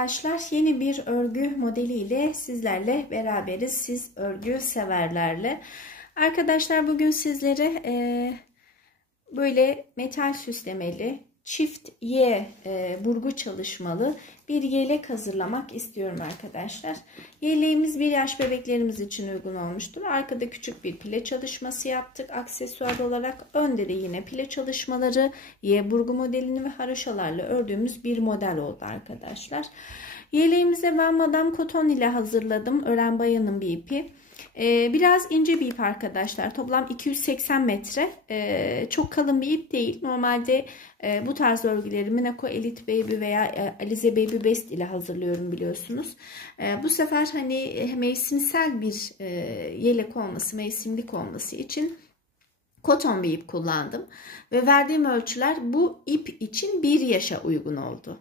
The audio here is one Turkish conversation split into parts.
arkadaşlar, yeni bir örgü modeliyle sizlerle beraberiz. Siz örgü severlerle. Arkadaşlar bugün sizlere böyle metal süslemeli çift Y burgu çalışmalı bir yelek hazırlamak istiyorum arkadaşlar. Yeleğimiz 1 yaş bebeklerimiz için uygun olmuştur. Arkada küçük bir pile çalışması yaptık aksesuar olarak. Önde de yine pile çalışmaları, Y burgu modelini ve haroşalarla ördüğümüz bir model oldu arkadaşlar. Yeleğimize ben Madame Coton ile hazırladım. Ören Bayan'ın bir ipi. Biraz ince bir ip arkadaşlar. Toplam 280 metre. Çok kalın bir ip değil. Normalde bu tarz örgüleri Minaco Elite Baby veya Alize Baby Best ile hazırlıyorum biliyorsunuz. Bu sefer hani mevsimsel bir yelek olması, mevsimlik olması için koton bir ip kullandım. Ve verdiğim ölçüler bu ip için 1 yaşa uygun oldu.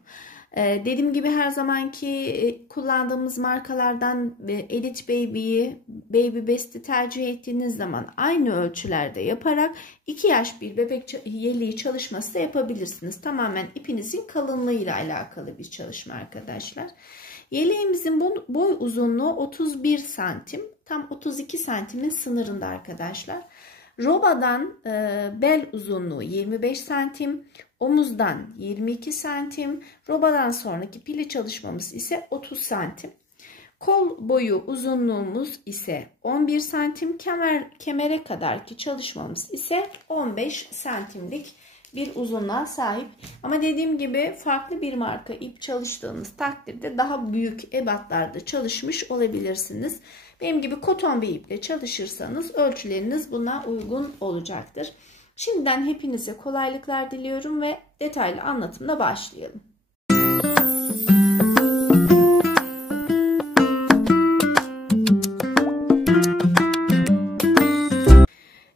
Dediğim gibi her zamanki kullandığımız markalardan Elite Baby'yi, Baby Best'i tercih ettiğiniz zaman aynı ölçülerde yaparak 2 yaş bir bebek yeleği çalışması da yapabilirsiniz. Tamamen ipinizin kalınlığıyla alakalı bir çalışma arkadaşlar. Yeleğimizin boy uzunluğu 31 santim, tam 32 santimin sınırında arkadaşlar. Robadan bel uzunluğu 25 santim, omuzdan 22 santim, robadan sonraki pili çalışmamız ise 30 santim. Kol boyu uzunluğumuz ise 11 santim, kemere kadarki çalışmamız ise 15 santimlik bir uzunluğa sahip. Ama dediğim gibi farklı bir marka ip çalıştığınız takdirde daha büyük ebatlarda çalışmış olabilirsiniz. Benim gibi koton bir iple çalışırsanız ölçüleriniz buna uygun olacaktır. Şimdiden hepinize kolaylıklar diliyorum ve detaylı anlatımla başlayalım.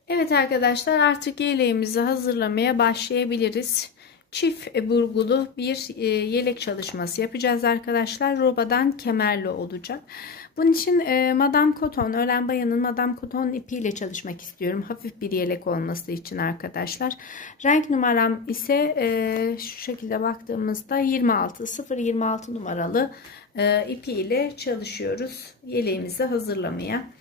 Evet arkadaşlar, artık yeleğimizi hazırlamaya başlayabiliriz. Çift burgulu bir yelek çalışması yapacağız arkadaşlar. Robadan kemerli olacak. Bunun için Madame Coton, Ören Bayan'ın Madame Coton ipiyle çalışmak istiyorum. Hafif bir yelek olması için arkadaşlar. Renk numaram ise şu şekilde baktığımızda 026 numaralı ipiyle çalışıyoruz yeleğimizi hazırlamaya.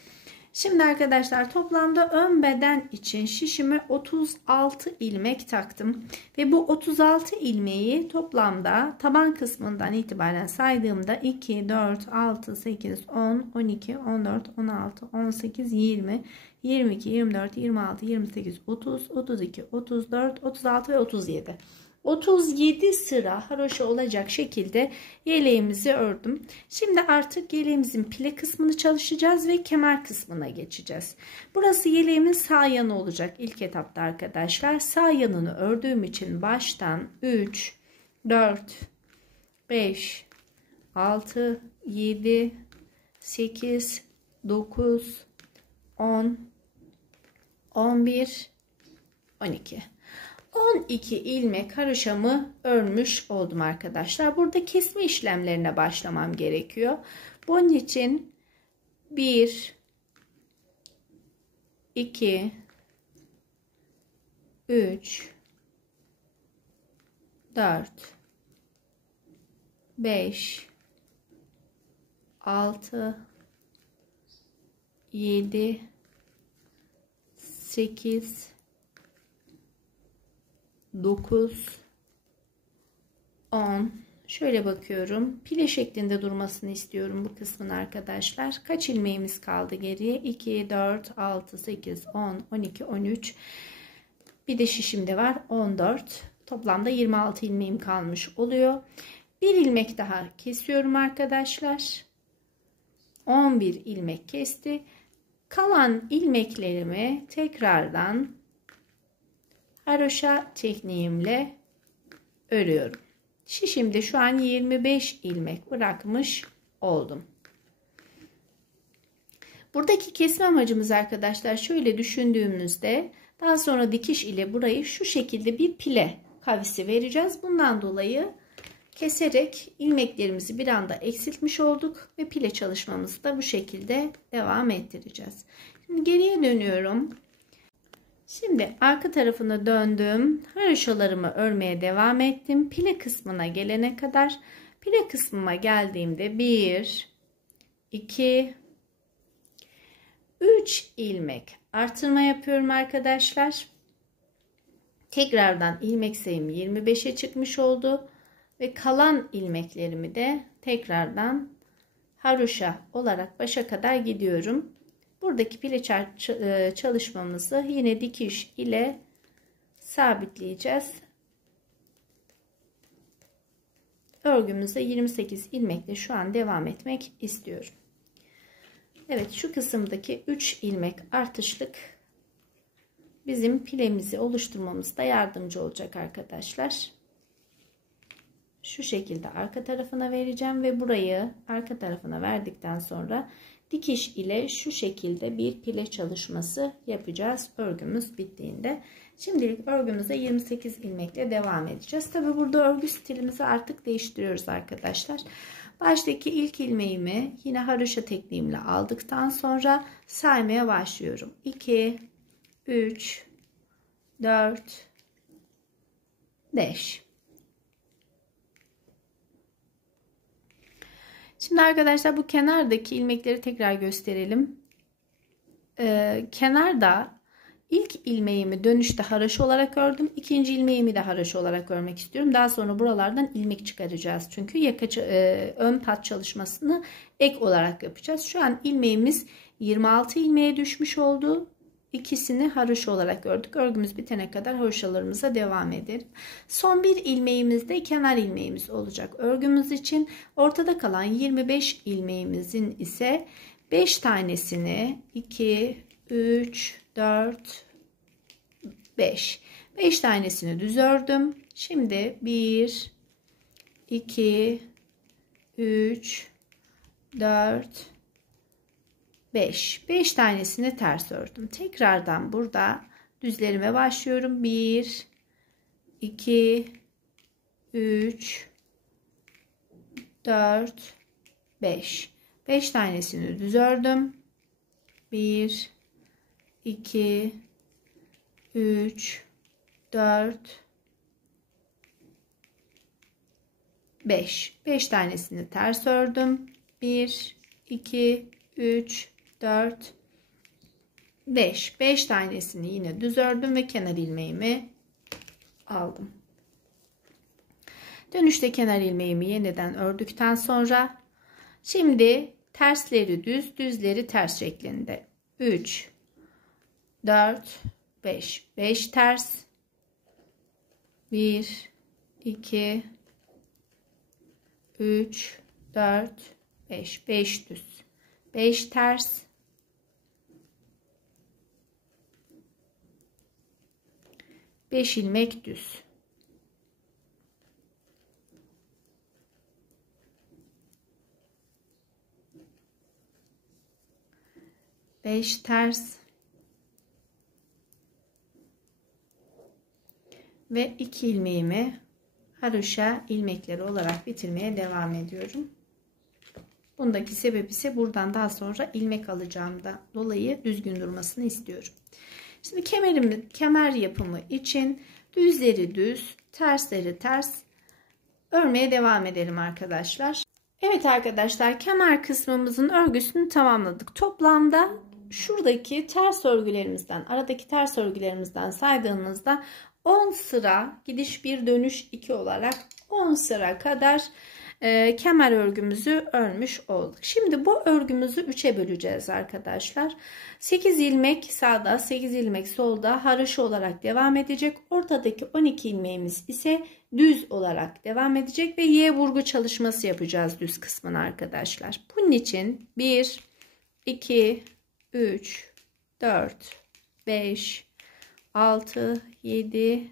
Şimdi arkadaşlar toplamda ön beden için şişime 36 ilmek taktım. Ve bu 36 ilmeği toplamda taban kısmından itibaren saydığımda 2, 4, 6, 8, 10, 12, 14, 16, 18, 20, 22, 24, 26, 28, 30, 32, 34, 36 ve 37. 37 sıra haroşa olacak şekilde yeleğimizi ördüm. Şimdi artık yeleğimizin pile kısmını çalışacağız ve kemer kısmına geçeceğiz. Burası yeleğimin sağ yanı olacak ilk etapta arkadaşlar. Sağ yanını ördüğüm için baştan 3, 4, 5, 6, 7, 8, 9, 10, 11, 12. 12 ilmek haroşamı örmüş oldum arkadaşlar. Burada kesme işlemlerine başlamam gerekiyor. Bunun için 1, 2, 3, 4, 5, 6, 7, 8, 9, 10. Şöyle bakıyorum. Pile şeklinde durmasını istiyorum bu kısmın arkadaşlar. Kaç ilmeğimiz kaldı geriye? 2, 4, 6, 8, 10, 12, 13. Bir de şişimde var. 14. Toplamda 26 ilmeğim kalmış oluyor. Bir ilmek daha kesiyorum arkadaşlar. 11 ilmek kesti. Kalan ilmeklerimi tekrardan haroşa tekniğimle örüyorum. Şişimde şu an 25 ilmek bırakmış oldum. Buradaki kesme amacımız arkadaşlar şöyle düşündüğümüzde daha sonra dikiş ile burayı şu şekilde bir pile kavisi vereceğiz. Bundan dolayı keserek ilmeklerimizi bir anda eksiltmiş olduk ve pile çalışmamızı da bu şekilde devam ettireceğiz. Şimdi geriye dönüyorum. Şimdi arka tarafına döndüm. Haroşalarımı örmeye devam ettim. Pile kısmına gelene kadar Pile kısmıma geldiğimde 1, 2, 3 ilmek artırma yapıyorum arkadaşlar. Tekrardan ilmek sayım 25'e çıkmış oldu ve kalan ilmeklerimi de tekrardan haroşa olarak başa kadar gidiyorum. Buradaki pile çalışmamızı yine dikiş ile sabitleyeceğiz. Örgümüzde 28 ilmekle şu an devam etmek istiyorum. Evet, şu kısımdaki 3 ilmek artışlık bizim pilemizi oluşturmamızda yardımcı olacak arkadaşlar. Şu şekilde arka tarafına vereceğim ve burayı arka tarafına verdikten sonra dikiş ile şu şekilde bir pile çalışması yapacağız örgümüz bittiğinde. Şimdilik örgümüze 28 ilmekle devam edeceğiz. Tabi burada örgü stilimizi artık değiştiriyoruz arkadaşlar. Baştaki ilk ilmeğimi yine haroşa tekniğimle aldıktan sonra saymaya başlıyorum. 2, 3, 4, 5. Şimdi arkadaşlar bu kenardaki ilmekleri tekrar gösterelim. Kenarda ilk ilmeğimi dönüşte haroşa olarak ördüm. İkinci ilmeğimi de haroşa olarak örmek istiyorum. Daha sonra buralardan ilmek çıkaracağız. Çünkü ön pat çalışmasını ek olarak yapacağız. Şu an ilmeğimiz 26 ilmeğe düşmüş oldu. İkisini haroşa olarak ördük. Örgümüz bitene kadar haroşalarımıza devam edelim. Son bir ilmeğimiz de kenar ilmeğimiz olacak. Örgümüz için ortada kalan 25 ilmeğimizin ise 5 tanesini 2, 3, 4, 5. 5 tanesini düz ördüm. Şimdi 1, 2, 3, 4, 5. 5 tanesini ters ördüm. Tekrardan burada düzlerime başlıyorum. 1, 2, 3, 4, 5. 5 tanesini düz ördüm. 1, 2, 3, 4, 5. 5 tanesini ters ördüm. 1, 2, 3, 4, 5. 5 tanesini yine düz ördüm ve kenar ilmeğimi aldım. Dönüşte kenar ilmeğimi yeniden ördükten sonra şimdi tersleri düz, düzleri ters şeklinde 3, 4, 5. 5 ters, 1, 2, 3, 4, 5. 5 düz, 5 ters, 5 ilmek düz. Beş ters ve 2 ilmeğimi haroşa ilmekleri olarak bitirmeye devam ediyorum. Bundaki sebebi ise buradan daha sonra ilmek alacağımdan dolayı düzgün durmasını istiyorum. Şimdi kemer yapımı için düzleri düz, tersleri ters örmeye devam edelim arkadaşlar. Evet arkadaşlar, kemer kısmımızın örgüsünü tamamladık. Toplamda şuradaki ters örgülerimizden, aradaki ters örgülerimizden saydığımızda 10 sıra gidiş 1 dönüş 2 olarak 10 sıra kadar kemer örgümüzü örmüş olduk. Şimdi bu örgümüzü 3'e böleceğiz arkadaşlar. 8 ilmek sağda, 8 ilmek solda haroşa olarak devam edecek. Ortadaki 12 ilmeğimiz ise düz olarak devam edecek ve Y vurgu çalışması yapacağız düz kısmına arkadaşlar. Bunun için 1, 2, 3, 4, 5, 6, 7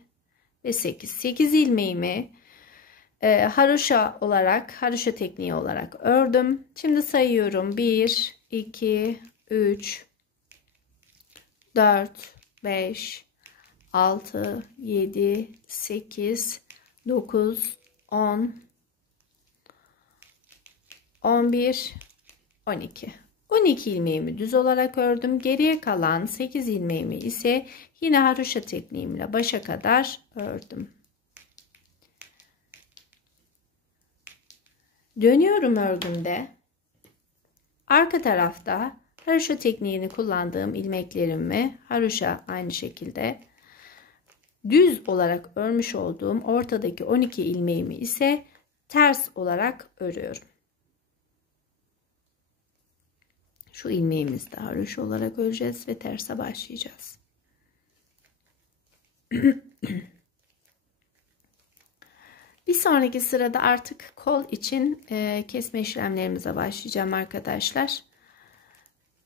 ve 8. 8 ilmeğimi haroşa tekniği olarak ördüm. Şimdi sayıyorum. 1, 2, 3, 4, 5, 6, 7, 8, 9, 10, 11, 12. 12 ilmeğimi düz olarak ördüm. Geriye kalan 8 ilmeğimi ise yine haroşa tekniğimle başa kadar ördüm. Dönüyorum örgümde. Arka tarafta haroşa tekniğini kullandığım ilmeklerimi haroşa aynı şekilde düz olarak örmüş olduğum ortadaki 12 ilmeğimi ise ters olarak örüyorum. Şu ilmeğimizi de haroşa olarak öreceğiz ve terse başlayacağız. Bir sonraki sırada artık kol için kesme işlemlerimize başlayacağım arkadaşlar.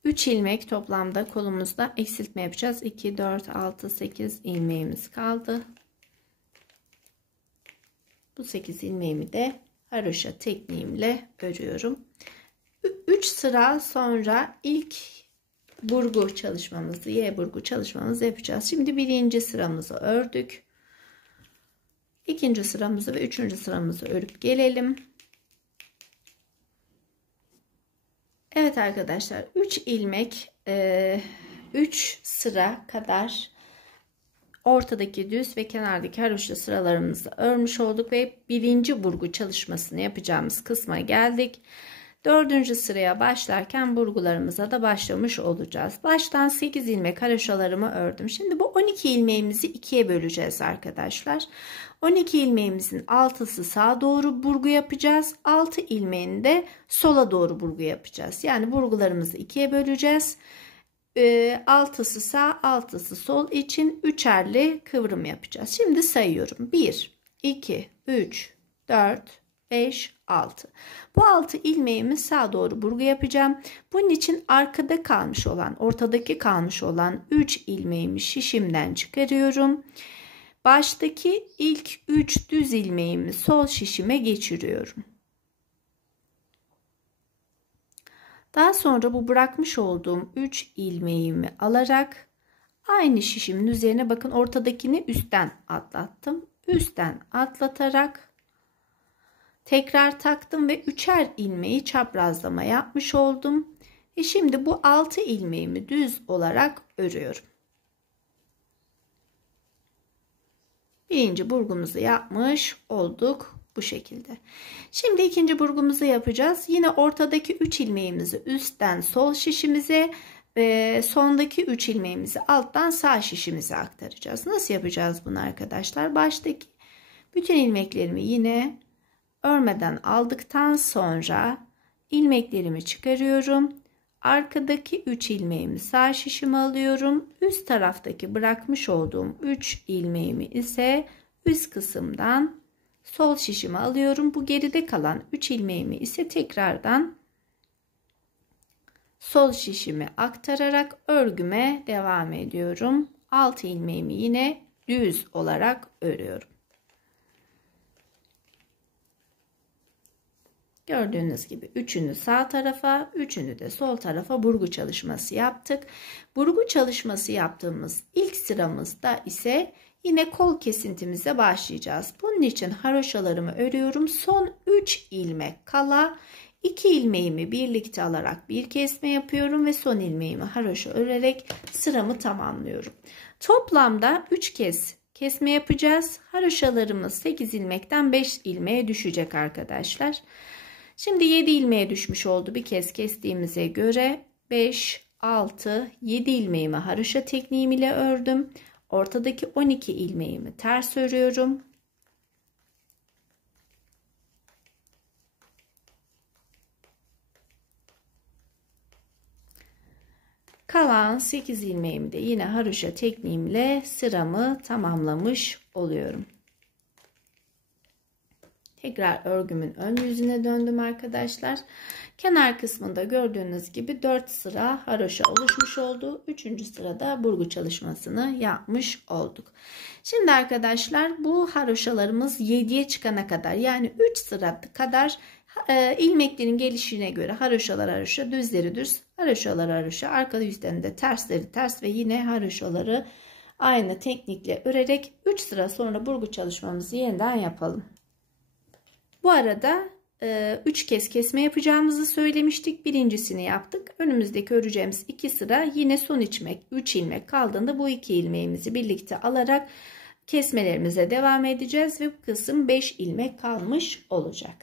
3 ilmek toplamda kolumuzda eksiltme yapacağız. 2, 4, 6, 8 ilmeğimiz kaldı. Bu 8 ilmeğimi de haroşa tekniğimle örüyorum. 3 sıra sonra ilk burgu çalışmamızı, Y burgu çalışmamızı yapacağız. Şimdi birinci sıramızı ördük. İkinci sıramızı ve üçüncü sıramızı örüp gelelim. Evet arkadaşlar, 3 ilmek 3 sıra kadar ortadaki düz ve kenardaki haroşa sıralarımızı örmüş olduk ve birinci burgu çalışmasını yapacağımız kısma geldik. Dördüncü sıraya başlarken burgularımıza da başlamış olacağız. Baştan 8 ilmek haroşalarımı ördüm. Şimdi bu 12 ilmeğimizi ikiye böleceğiz arkadaşlar. 12 ilmeğimizin 6'sı sağa doğru burgu yapacağız. 6 ilmeğini de sola doğru burgu yapacağız. Yani burgularımızı ikiye böleceğiz. 6'sı sağ, 6'sı sol için üçerli kıvrım yapacağız. Şimdi sayıyorum. 1, 2, 3, 4, 5, 6. Bu 6 ilmeğimi sağa doğru burgu yapacağım. Bunun için arkada kalmış olan, ortadaki kalmış olan 3 ilmeğimi şişimden çıkarıyorum. Baştaki ilk 3 düz ilmeğimi sol şişime geçiriyorum. Daha sonra bu bırakmış olduğum 3 ilmeğimi alarak aynı şişimin üzerine bakın, ortadakini üstten atlattım. Üstten atlatarak tekrar taktım ve üçer ilmeği çaprazlama yapmış oldum. Şimdi bu 6 ilmeğimi düz olarak örüyorum. Birinci burgumuzu yapmış olduk bu şekilde. Şimdi ikinci burgumuzu yapacağız. Yine ortadaki 3 ilmeğimizi üstten sol şişimize ve sondaki 3 ilmeğimizi alttan sağ şişimize aktaracağız. Nasıl yapacağız bunu arkadaşlar? Baştaki bütün ilmeklerimi yine örmeden aldıktan sonra ilmeklerimi çıkarıyorum. Arkadaki 3 ilmeğimi sağ şişime alıyorum. Üst taraftaki bırakmış olduğum 3 ilmeğimi ise üst kısımdan sol şişime alıyorum. Bu geride kalan 3 ilmeğimi ise tekrardan sol şişime aktararak örgüme devam ediyorum. 6 ilmeğimi yine düz olarak örüyorum. Gördüğünüz gibi üçünü sağ tarafa, üçünü de sol tarafa burgu çalışması yaptık. Burgu çalışması yaptığımız ilk sıramızda ise yine kol kesintimize başlayacağız. Bunun için haroşalarımı örüyorum. Son 3 ilmek kala 2 ilmeğimi birlikte alarak bir kesme yapıyorum ve son ilmeğimi haroşa örerek sıramı tamamlıyorum. Toplamda 3 kez kesme yapacağız. Haroşalarımız 8 ilmekten 5 ilmeğe düşecek arkadaşlar. Şimdi 7 ilmeğe düşmüş oldu bir kez kestiğimize göre. 5, 6, 7 ilmeğimi haroşa tekniğim ile ördüm. Ortadaki 12 ilmeğimi ters örüyorum. Kalan 8 ilmeğimi de yine haroşa tekniğimle sıramı tamamlamış oluyorum. Tekrar örgümün ön yüzüne döndüm arkadaşlar. Kenar kısmında gördüğünüz gibi 4 sıra haroşa oluşmuş oldu. 3. sırada burgu çalışmasını yapmış olduk. Şimdi arkadaşlar bu haroşalarımız 7'ye çıkana kadar, yani 3 sıra kadar ilmeklerin gelişine göre haroşalar haroşa, düzleri düz, haroşalar haroşa, arka yüzlerinde tersleri ters ve yine haroşaları aynı teknikle örerek 3 sıra sonra burgu çalışmamızı yeniden yapalım. Bu arada 3 kez kesme yapacağımızı söylemiştik. Birincisini yaptık. Önümüzdeki öreceğimiz 2 sıra yine son 3 ilmek kaldığında bu 2 ilmeğimizi birlikte alarak kesmelerimize devam edeceğiz ve bu kısım 5 ilmek kalmış olacak.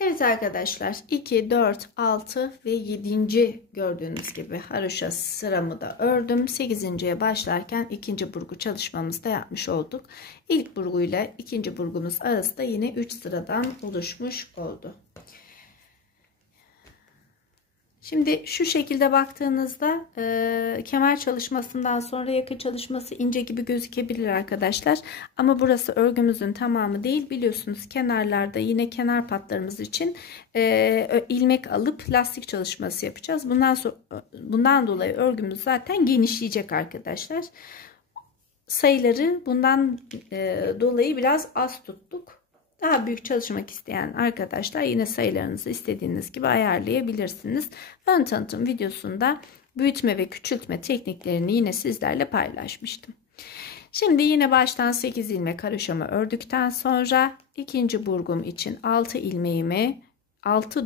Evet arkadaşlar, 2, 4, 6 ve 7. gördüğünüz gibi haroşa sıramı da ördüm. 8.'ye başlarken ikinci burgu çalışmamızı da yapmış olduk. İlk burguyla ikinci burgumuz arasında yine 3 sıradan oluşmuş oldu. Şimdi şu şekilde baktığınızda kemer çalışmasından sonra yaka çalışması ince gibi gözükebilir arkadaşlar. Ama burası örgümüzün tamamı değil. Biliyorsunuz kenarlarda yine kenar patlarımız için ilmek alıp lastik çalışması yapacağız. Bundan dolayı örgümüz zaten genişleyecek arkadaşlar. Sayıları bundan dolayı biraz az tuttuk. Daha büyük çalışmak isteyen arkadaşlar yine sayılarınızı istediğiniz gibi ayarlayabilirsiniz. Ön tanıtım videosunda büyütme ve küçültme tekniklerini yine sizlerle paylaşmıştım. Şimdi yine baştan 8 ilmek haroşamı ördükten sonra ikinci burgum için 6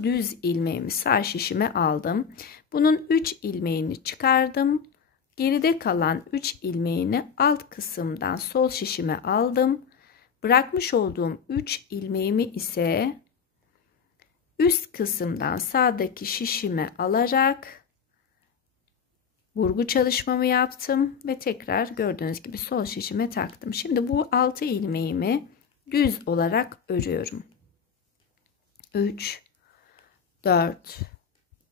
düz ilmeğimi sağ şişime aldım. Bunun 3 ilmeğini çıkardım. Geride kalan 3 ilmeğini alt kısımdan sol şişime aldım. Bırakmış olduğum 3 ilmeğimi ise üst kısımdan sağdaki şişime alarak burgu çalışmamı yaptım ve tekrar gördüğünüz gibi sol şişime taktım. Şimdi bu 6 ilmeğimi düz olarak örüyorum. 3, 4,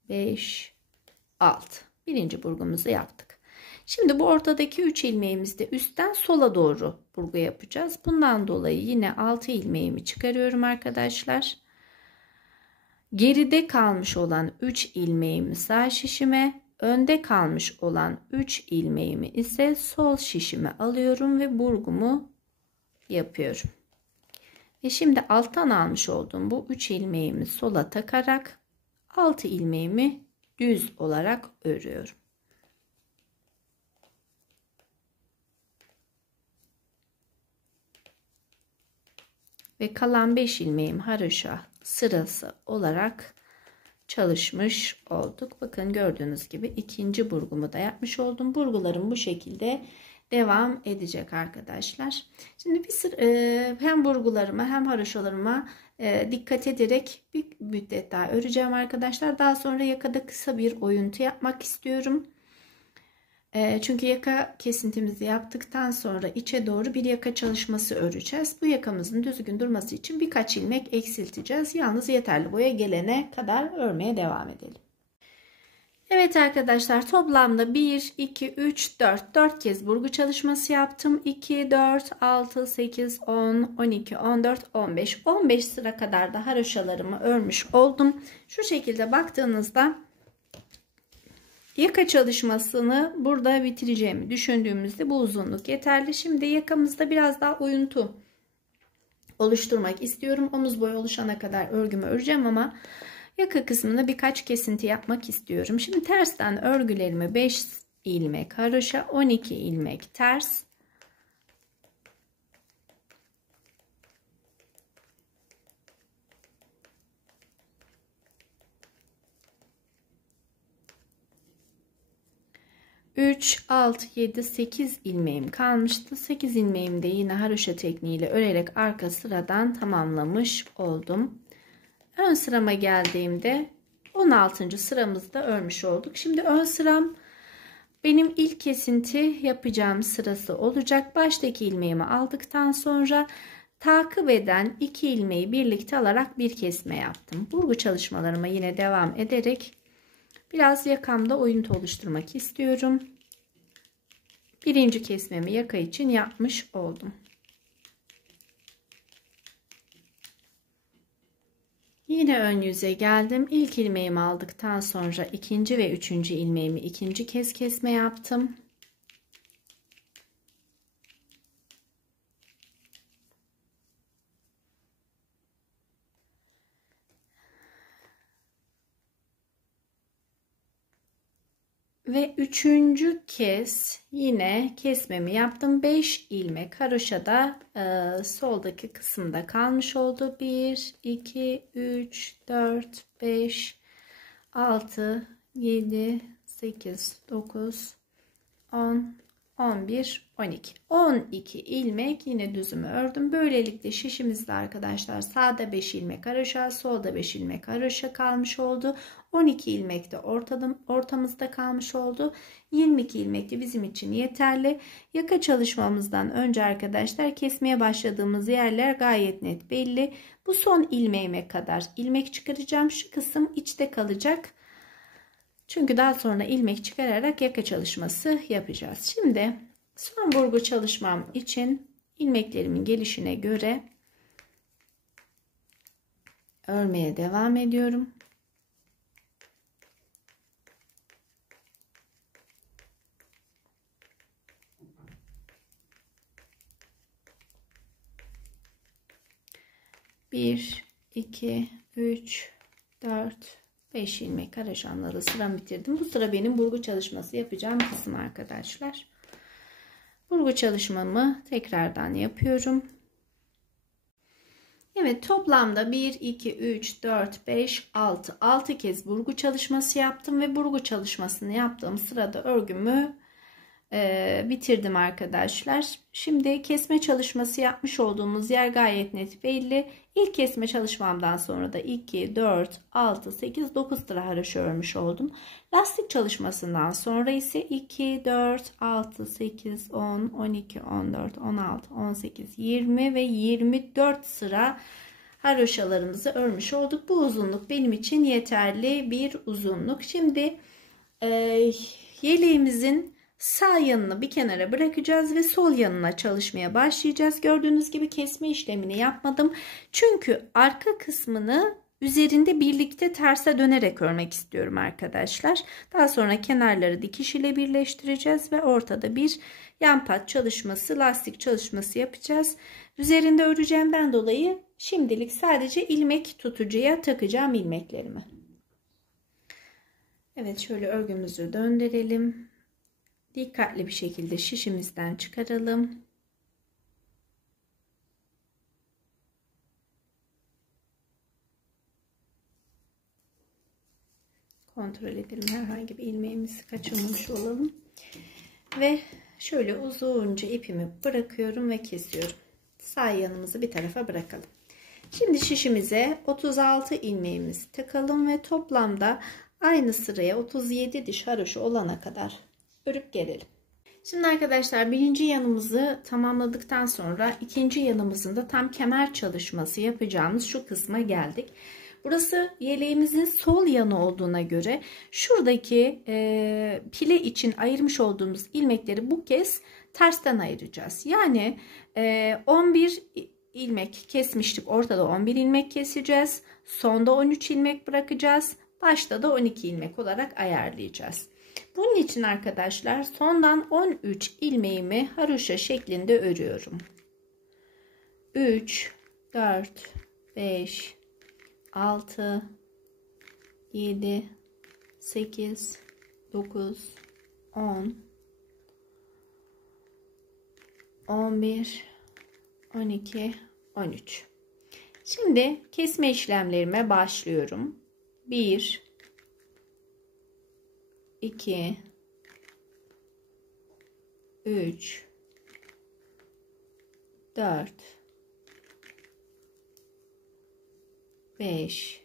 5, 6. Birinci burgumuzu yaptık. Şimdi bu ortadaki 3 ilmeğimizde üstten sola doğru burgu yapacağız. Bundan dolayı yine 6 ilmeğimi çıkarıyorum arkadaşlar. Geride kalmış olan 3 ilmeğimi sağ şişime, önde kalmış olan 3 ilmeğimi ise sol şişime alıyorum ve burgumu yapıyorum. Ve şimdi alttan almış olduğum bu 3 ilmeğimi sola takarak 6 ilmeğimi düz olarak örüyorum. Ve kalan 5 ilmeğim haroşa sırası olarak çalışmış olduk. Bakın gördüğünüz gibi ikinci burgumu da yapmış oldum. Burgularım bu şekilde devam edecek arkadaşlar. Şimdi hem burgularıma hem haroşalarıma dikkat ederek bir müddet daha öreceğim arkadaşlar. Daha sonra yakada kısa bir oyuntu yapmak istiyorum. Çünkü yaka kesintimizi yaptıktan sonra içe doğru bir yaka çalışması öreceğiz. Bu yakamızın düzgün durması için birkaç ilmek eksilteceğiz. Yalnız yeterli boya gelene kadar örmeye devam edelim. Evet arkadaşlar, toplamda 1, 2, 3, 4 kez burgu çalışması yaptım. 2, 4, 6, 8, 10, 12, 14, 15 sıra kadar da haroşalarımı örmüş oldum. Şu şekilde baktığınızda yaka çalışmasını burada bitireceğimi düşündüğümüzde bu uzunluk yeterli. Şimdi yakamızda biraz daha oyuntu oluşturmak istiyorum. Omuz boyu oluşana kadar örgümü öreceğim ama yaka kısmına birkaç kesinti yapmak istiyorum. Şimdi tersten örgülerimi 5 ilmek haroşa, 12 ilmek ters, üç, 6, 7, 8 ilmeğim kalmıştı. 8 ilmeğimi de yine haroşa tekniğiyle örerek arka sıradan tamamlamış oldum. Ön sırama geldiğimde 16. sıramızda örmüş olduk. Şimdi ön sıram benim ilk kesinti yapacağım sırası olacak. Baştaki ilmeğimi aldıktan sonra takip eden 2 ilmeği birlikte alarak bir kesme yaptım. Burgu çalışmalarıma yine devam ederek biraz yakamda oyuntu oluşturmak istiyorum. Birinci kesmemi yaka için yapmış oldum. Yine ön yüze geldim. İlk ilmeğimi aldıktan sonra ikinci ve üçüncü ilmeğimi ikinci kez kesme yaptım. Ve üçüncü kez yine kesmemi yaptım. 5 ilmek haroşada soldaki kısımda kalmış oldu. 1, 2, 3, 4, 5, 6, 7, 8, 9, 10, 11, 12. 12 ilmek yine düzümü ördüm. Böylelikle şişimizde arkadaşlar sağda 5 ilmek haroşa, solda 5 ilmek haroşa kalmış oldu. 12 ilmek de ortamızda kalmış oldu. 22 ilmek de bizim için yeterli. Yaka çalışmamızdan önce arkadaşlar kesmeye başladığımız yerler gayet net belli. Bu son ilmeğime kadar ilmek çıkaracağım. Şu kısım içte kalacak. Çünkü daha sonra ilmek çıkararak yaka çalışması yapacağız. Şimdi son burgu çalışmam için ilmeklerimin gelişine göre örmeye devam ediyorum. Bir, 2, 3, 4, 5 ilmek haroşamla sıramı bitirdim. Bu sıra benim burgu çalışması yapacağım kısım arkadaşlar. Burgu çalışmamı tekrardan yapıyorum. Evet, toplamda 1, 2, 3, 4, 5, 6. 6 kez burgu çalışması yaptım ve burgu çalışmasını yaptığım sırada örgümü bitirdim arkadaşlar. Şimdi kesme çalışması yapmış olduğumuz yer gayet net belli. İlk kesme çalışmamdan sonra da 2, 4, 6, 8, 9 sıra haroşa örmüş oldum. Lastik çalışmasından sonra ise 2, 4, 6, 8, 10, 12, 14, 16, 18, 20 ve 24 sıra haroşalarımızı örmüş olduk. Bu uzunluk benim için yeterli bir uzunluk. Şimdi yeleğimizin sağ yanını bir kenara bırakacağız ve sol yanına çalışmaya başlayacağız. Gördüğünüz gibi kesme işlemini yapmadım. Çünkü arka kısmını üzerinde birlikte terse dönerek örmek istiyorum arkadaşlar. Daha sonra kenarları dikiş ile birleştireceğiz ve ortada bir yan pat çalışması, lastik çalışması yapacağız. Üzerinde öreceğimden dolayı şimdilik sadece ilmek tutucuya takacağım ilmeklerimi. Evet, şöyle örgümüzü döndürelim. Dikkatli bir şekilde şişimizden çıkaralım. Kontrol edelim, herhangi bir ilmeğimizi kaçırmamış olalım. Ve şöyle uzunca ipimi bırakıyorum ve kesiyorum. Sağ yanımızı bir tarafa bırakalım. Şimdi şişimize 36 ilmeğimizi takalım ve toplamda aynı sıraya 37 diş haroşa olana kadar örüp gelelim. Şimdi arkadaşlar birinci yanımızı tamamladıktan sonra ikinci yanımızın da tam kemer çalışması yapacağımız şu kısma geldik. Burası yeleğimizin sol yanı olduğuna göre şuradaki pile için ayırmış olduğumuz ilmekleri bu kez tersten ayıracağız. Yani 11 ilmek kesmiştik. Ortada 11 ilmek keseceğiz. Sonda 13 ilmek bırakacağız. Başta da 12 ilmek olarak ayarlayacağız. Bunun için arkadaşlar sondan 13 ilmeğimi haroşa şeklinde örüyorum. 3, 4, 5, 6, 7, 8, 9, 10, 11, 12, 13. Şimdi kesme işlemlerime başlıyorum. 1, 2, 3, 4, 5,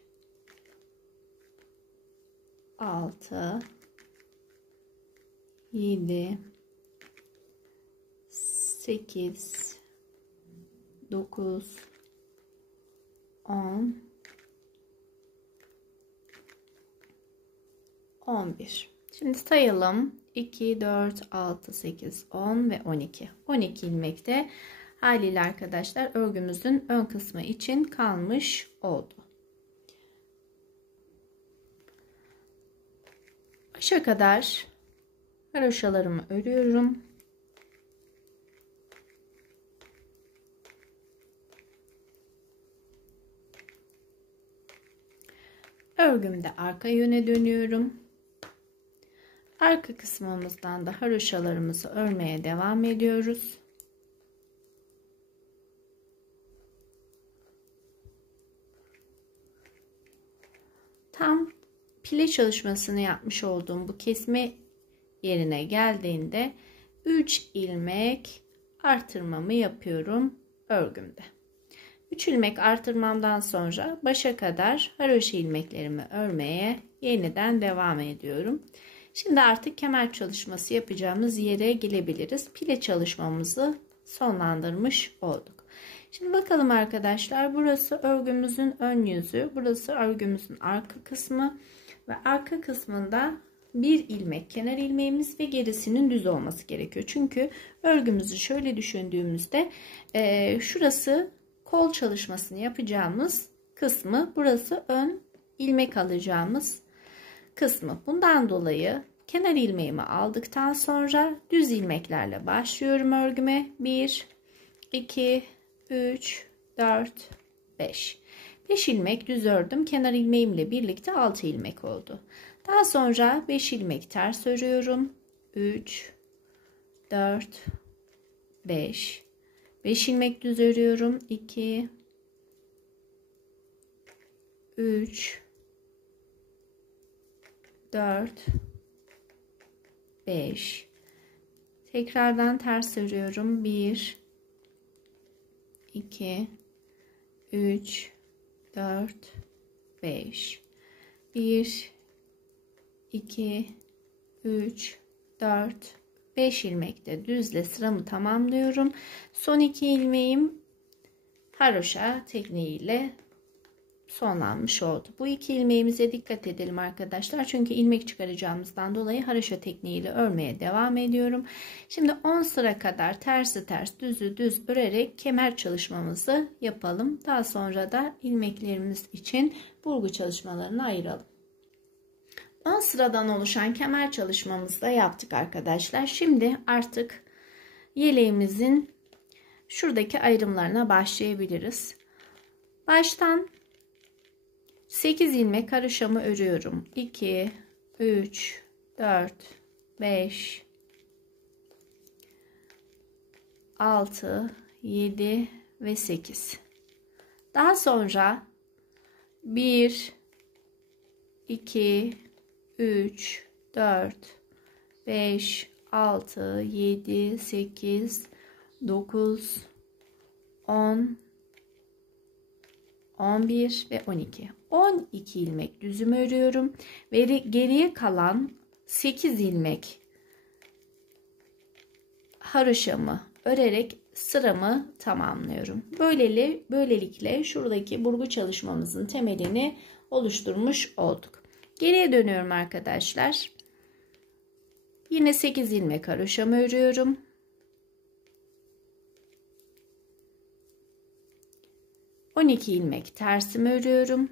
6, 7, 8, 9, 10, 11. Şimdi sayalım. 2, 4, 6, 8, 10 ve 12. 12 ilmek de haliyle arkadaşlar örgümüzün ön kısmı için kalmış oldu. Başa kadar haroşalarımı örüyorum. Örgümde arka yöne dönüyorum. Arka kısmımızdan da haroşalarımızı örmeye devam ediyoruz. Tam pile çalışmasını yapmış olduğum bu kesme yerine geldiğinde 3 ilmek artırmamı yapıyorum örgümde. 3 ilmek artırmamdan sonra başa kadar haroşa ilmeklerimi örmeye yeniden devam ediyorum. Şimdi artık kemer çalışması yapacağımız yere gelebiliriz. Pile çalışmamızı sonlandırmış olduk. Şimdi bakalım arkadaşlar, burası örgümüzün ön yüzü, burası örgümüzün arka kısmı ve arka kısmında bir ilmek kenar ilmeğimiz ve gerisinin düz olması gerekiyor. Çünkü örgümüzü şöyle düşündüğümüzde şurası kol çalışmasını yapacağımız kısmı, burası ön ilmek alacağımız kısmı. Bundan dolayı kenar ilmeğimi aldıktan sonra düz ilmeklerle başlıyorum örgüme. 1, 2, 3, 4, 5. 5 ilmek düz ördüm. Kenar ilmeğimle birlikte 6 ilmek oldu. Daha sonra 5 ilmek ters örüyorum. 3, 4, 5. 5 ilmek düz örüyorum. 2, 3, 4, 5. Tekrardan ters örüyorum. 1, 2, 3, 4, 5. 1, 2, 3, 4, 5 ilmekte düzle sıramı tamamlıyorum. Son 2 ilmeğim haroşa tekniğiyle sonlanmış oldu. Bu 2 ilmeğimize dikkat edelim arkadaşlar. Çünkü ilmek çıkaracağımızdan dolayı haroşa tekniğiyle örmeye devam ediyorum. Şimdi 10 sıra kadar tersi ters düzü düz örerek kemer çalışmamızı yapalım. Daha sonra da ilmeklerimiz için burgu çalışmalarını ayıralım. 10 sıradan oluşan kemer çalışmamızı da yaptık arkadaşlar. Şimdi artık yeleğimizin şuradaki ayrımlarına başlayabiliriz. Baştan 8 ilmek haroşamı örüyorum. 2, 3, 4, 5, 6, 7 ve 8. Daha sonra 1, 2, 3, 4, 5, 6, 7, 8, 9, 10, 11 ve 12. 12 ilmek düzümü örüyorum ve geriye kalan 8 ilmek haroşamı örerek sıramı tamamlıyorum. Böylelikle şuradaki burgu çalışmamızın temelini oluşturmuş olduk. Geriye dönüyorum arkadaşlar. Yine 8 ilmek haroşamı örüyorum. 12 ilmek tersimi örüyorum.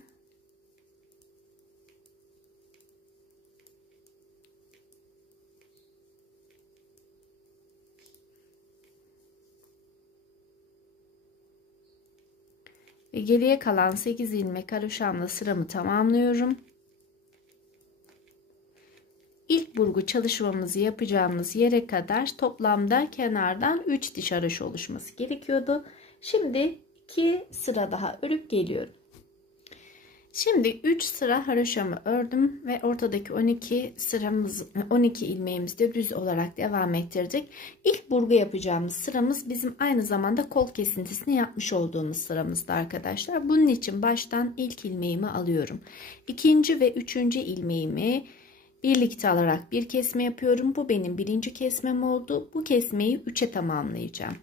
Ve geriye kalan 8 ilmek haroşamla sıramı tamamlıyorum. İlk burgu çalışmamızı yapacağımız yere kadar toplamda kenardan 3 diş haroşa oluşması gerekiyordu. Şimdi 2 sıra daha örüp geliyorum. Şimdi 3 sıra haroşamı ördüm ve ortadaki 12 ilmeğimizi de düz olarak devam ettirdik. İlk burgu yapacağımız sıramız bizim aynı zamanda kol kesintisini yapmış olduğumuz sıramızda arkadaşlar. Bunun için baştan ilk ilmeğimi alıyorum. İkinci ve üçüncü ilmeğimi birlikte alarak bir kesme yapıyorum. Bu benim birinci kesmem oldu. Bu kesmeyi 3'e tamamlayacağım.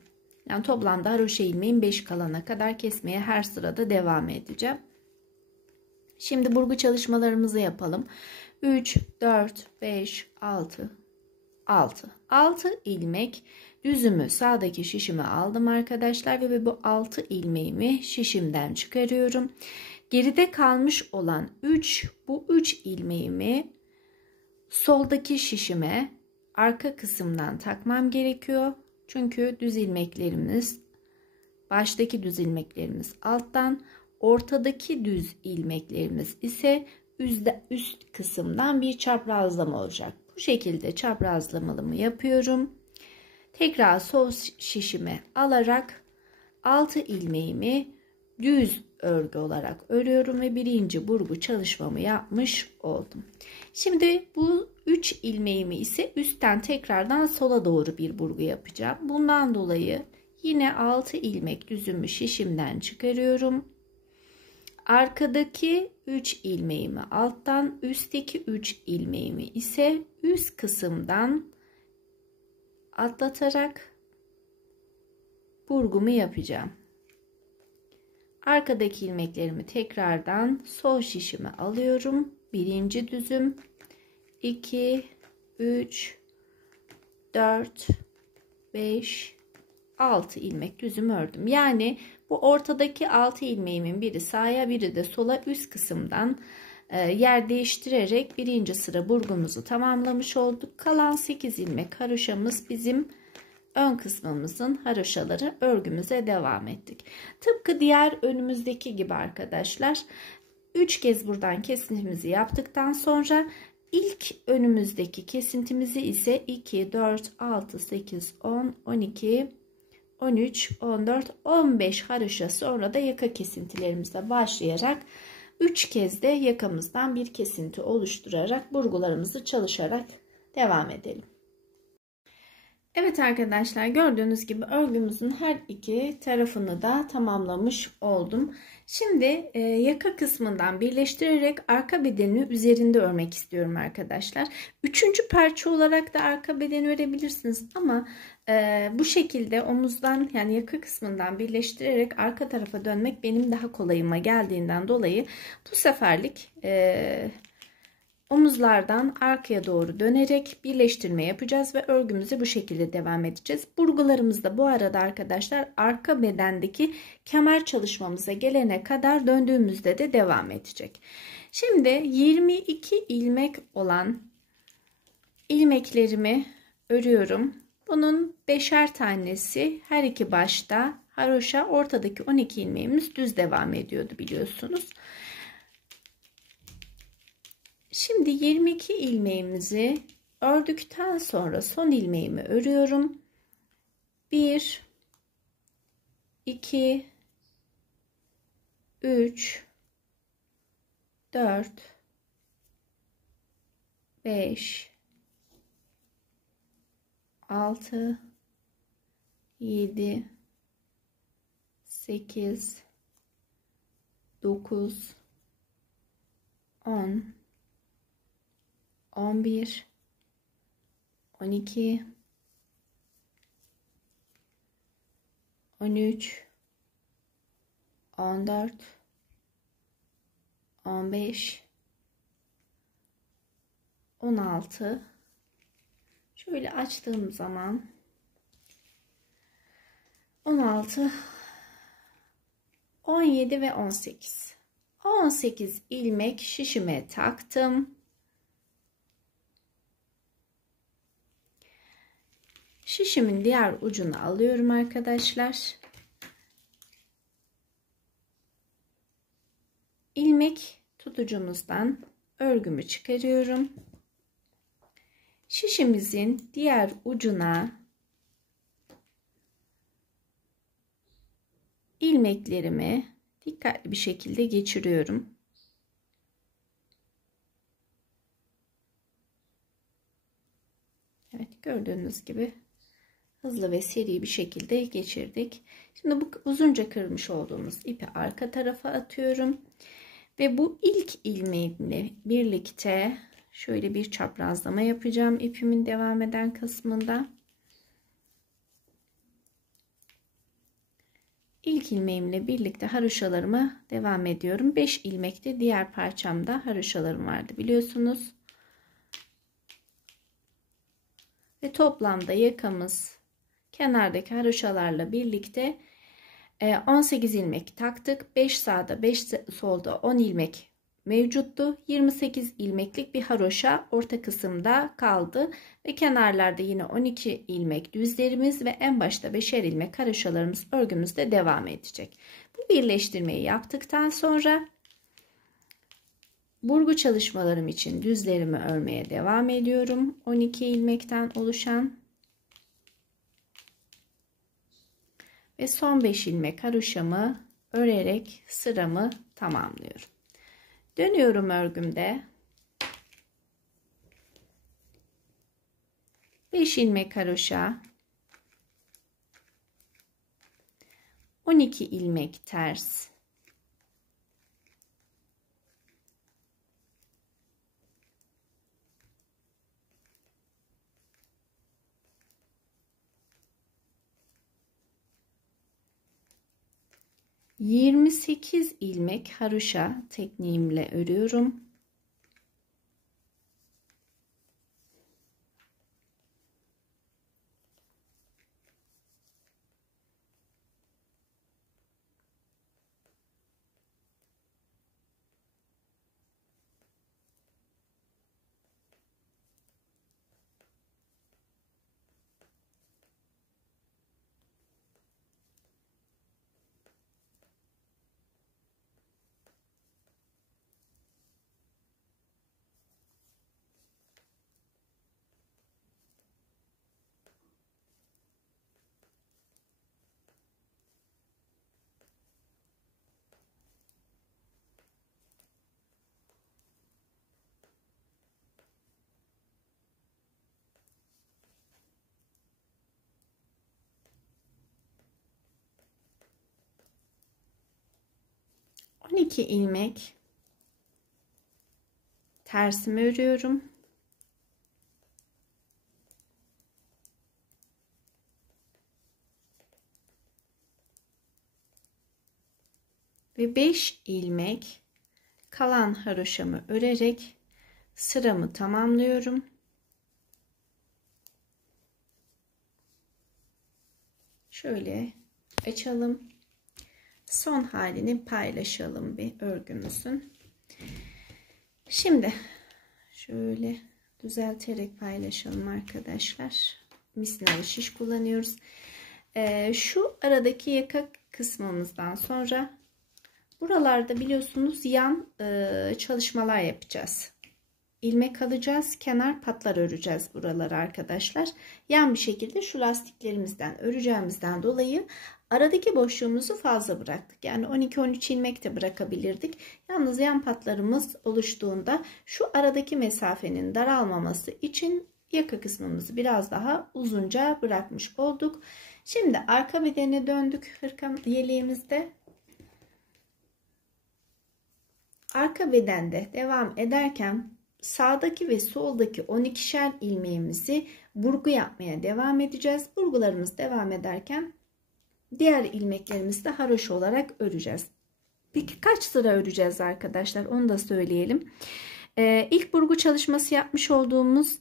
Yani toplamda haroşa ilmeğim 5 kalana kadar kesmeye her sırada devam edeceğim. Şimdi burgu çalışmalarımızı yapalım. 3, 4, 5, 6, 6 ilmek düzümü sağdaki şişime aldım arkadaşlar ve bu 6 ilmeğimi şişimden çıkarıyorum. Geride kalmış olan bu 3 ilmeğimi soldaki şişime arka kısımdan takmam gerekiyor. Çünkü düz ilmeklerimiz, baştaki düz ilmeklerimiz alttan, ortadaki düz ilmeklerimiz ise üst kısımdan bir çaprazlama olacak. Bu şekilde çaprazlamalımı yapıyorum. Tekrar sol şişime alarak 6 ilmeğimi düz örgü olarak örüyorum ve birinci burgu çalışmamı yapmış oldum. Şimdi bu 3 ilmeğimi ise üstten tekrardan sola doğru bir burgu yapacağım. Bundan dolayı yine 6 ilmek düzümü şişimden çıkarıyorum. Arkadaki 3 ilmeğimi alttan, üstteki 3 ilmeğimi ise üst kısımdan atlatarak burgumu yapacağım. Arkadaki ilmeklerimi tekrardan sol şişime alıyorum. Birinci düzüm, 2, 3, 4, 5, 6 ilmek düzüm ördüm. Yani bu ortadaki 6 ilmeğimin biri sağa, biri de sola üst kısımdan yer değiştirerek birinci sıra burgumuzu tamamlamış olduk. Kalan 8 ilmek haroşamız bizim ön kısmımızın haroşaları, örgümüze devam ettik. Tıpkı diğer önümüzdeki gibi arkadaşlar. 3 kez buradan kesintimizi yaptıktan sonra ilk önümüzdeki kesintimizi ise 2, 4, 6, 8, 10, 12, 13, 14, 15 haroşa sonra da yaka kesintilerimizle başlayarak 3 kez de yakamızdan bir kesinti oluşturarak burgularımızı çalışarak devam edelim. Evet arkadaşlar, gördüğünüz gibi örgümüzün her iki tarafını da tamamlamış oldum. Şimdi yaka kısmından birleştirerek arka bedeni üzerinde örmek istiyorum arkadaşlar. Üçüncü parça olarak da arka bedeni örebilirsiniz ama bu şekilde omuzdan, yani yaka kısmından birleştirerek arka tarafa dönmek benim daha kolayıma geldiğinden dolayı bu seferlik omuzlardan arkaya doğru dönerek birleştirme yapacağız ve örgümüze bu şekilde devam edeceğiz. Burgularımız da bu arada arkadaşlar arka bedendeki kemer çalışmamıza gelene kadar döndüğümüzde de devam edecek. Şimdi 22 ilmek olan ilmeklerimi örüyorum. Bunun 5'er tanesi her iki başta haroşa, ortadaki 12 ilmeğimiz düz devam ediyordu biliyorsunuz. Şimdi 22 ilmeğimizi ördükten sonra son ilmeğimi örüyorum. 1, 2, 3, 4, 5, 6, 7, 8, 9, 10, 11, 12, 13, 14, 15, 16. Şöyle açtığım zaman 16, 17 ve 18. 18 ilmek şişime taktım. Şişimin diğer ucunu alıyorum arkadaşlar. İlmek tutucumuzdan örgümü çıkarıyorum. Şişimizin diğer ucuna ilmeklerimi dikkatli bir şekilde geçiriyorum. Evet, gördüğünüz gibi hızlı ve seri bir şekilde geçirdik. Şimdi bu uzunca kırmış olduğumuz ipi arka tarafa atıyorum. Ve bu ilk ilmeğimle birlikte şöyle bir çaprazlama yapacağım ipimin devam eden kısmında. İlk ilmeğimle birlikte haroşalarıma devam ediyorum. 5 ilmekte diğer parçamda haroşalarım vardı biliyorsunuz. Ve toplamda yakamız kenardaki haroşalarla birlikte 18 ilmek taktık. 5 sağda 5 solda 10 ilmek mevcuttu. 28 ilmeklik bir haroşa orta kısımda kaldı. Ve kenarlarda yine 12 ilmek düzlerimiz ve en başta 5'er ilmek haroşalarımız örgümüzde devam edecek. Bu birleştirmeyi yaptıktan sonra burgu çalışmalarım için düzlerimi örmeye devam ediyorum. 12 ilmekten oluşan ve son 5 ilmek haroşamı örerek sıramı tamamlıyorum. Dönüyorum örgümde. 5 ilmek haroşa, 12 ilmek ters, 28 ilmek haroşa tekniğimle örüyorum. On iki ilmek tersimi örüyorum. Ve 5 ilmek kalan haroşamı örerek sıramı tamamlıyorum. Şöyle açalım. Son halini paylaşalım bir örgümüzün. Şimdi şöyle düzelterek paylaşalım arkadaşlar. Misinalı şiş kullanıyoruz. Şu aradaki yaka kısmımızdan sonra buralarda biliyorsunuz yan çalışmalar yapacağız. İlmek alacağız, kenar patlar öreceğiz buraları arkadaşlar. Yan bir şekilde şu lastiklerimizden öreceğimizden dolayı aradaki boşluğumuzu fazla bıraktık. Yani 12-13 ilmek de bırakabilirdik. Yalnız yan patlarımız oluştuğunda şu aradaki mesafenin daralmaması için yaka kısmımızı biraz daha uzunca bırakmış olduk. Şimdi arka bedene döndük hırka yeleğimizde. Arka bedende devam ederken sağdaki ve soldaki 12'şer ilmeğimizi burgu yapmaya devam edeceğiz. Burgularımız devam ederken diğer ilmeklerimizi de haroşa olarak öreceğiz. Peki kaç sıra öreceğiz arkadaşlar? Onu da söyleyelim. İlk burgu çalışması yapmış olduğumuz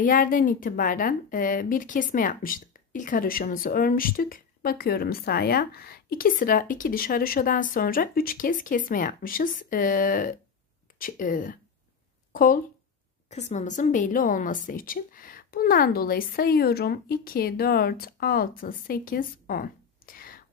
yerden itibaren bir kesme yapmıştık. İlk haroşamızı örmüştük. Bakıyorum sağa. 2 sıra 2 diş haroşadan sonra 3 kez kesme yapmışız. Kol kısmımızın belli olması için. Bundan dolayı sayıyorum. 2, 4, 6, 8, 10.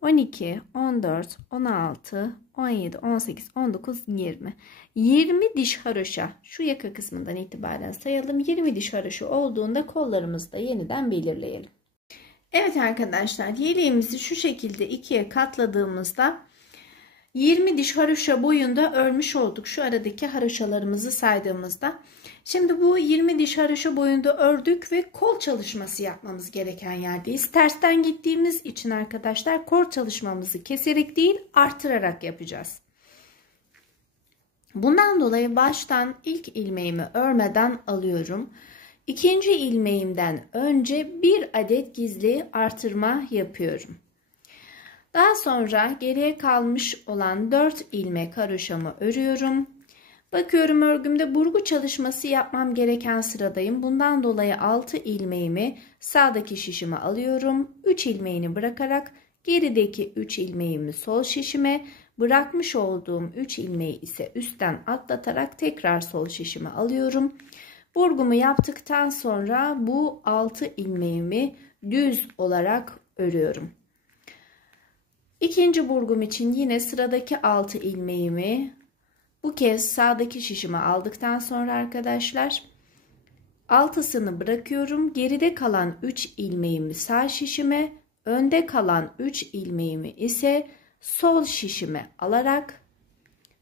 12, 14, 16, 17, 18, 19, 20. 20 diş haroşa şu yaka kısmından itibaren sayalım. 20 diş haroşa olduğunda kollarımızı da yeniden belirleyelim. Evet arkadaşlar, yeleğimizi şu şekilde ikiye katladığımızda 20 diş haroşa boyunda örmüş olduk. Şu aradaki haroşalarımızı saydığımızda. Şimdi bu 20 diş haroşa boyunda ördük ve kol çalışması yapmamız gereken yerdeyiz. Tersten gittiğimiz için arkadaşlar kol çalışmamızı keserek değil artırarak yapacağız. Bundan dolayı baştan ilk ilmeğimi örmeden alıyorum. İkinci ilmeğimden önce bir adet gizli artırma yapıyorum. Daha sonra geriye kalmış olan 4 ilmek haroşamı örüyorum. Bakıyorum örgümde burgu çalışması yapmam gereken sıradayım. Bundan dolayı 6 ilmeğimi sağdaki şişime alıyorum. 3 ilmeğini bırakarak gerideki 3 ilmeğimi sol şişime, bırakmış olduğum 3 ilmeği ise üstten atlatarak tekrar sol şişime alıyorum. Burgumu yaptıktan sonra bu 6 ilmeğimi düz olarak örüyorum. İkinci burgum için yine sıradaki 6 ilmeğimi bu kez sağdaki şişime aldıktan sonra arkadaşlar 6'sını bırakıyorum. Geride kalan 3 ilmeğimi sağ şişime, önde kalan 3 ilmeğimi ise sol şişime alarak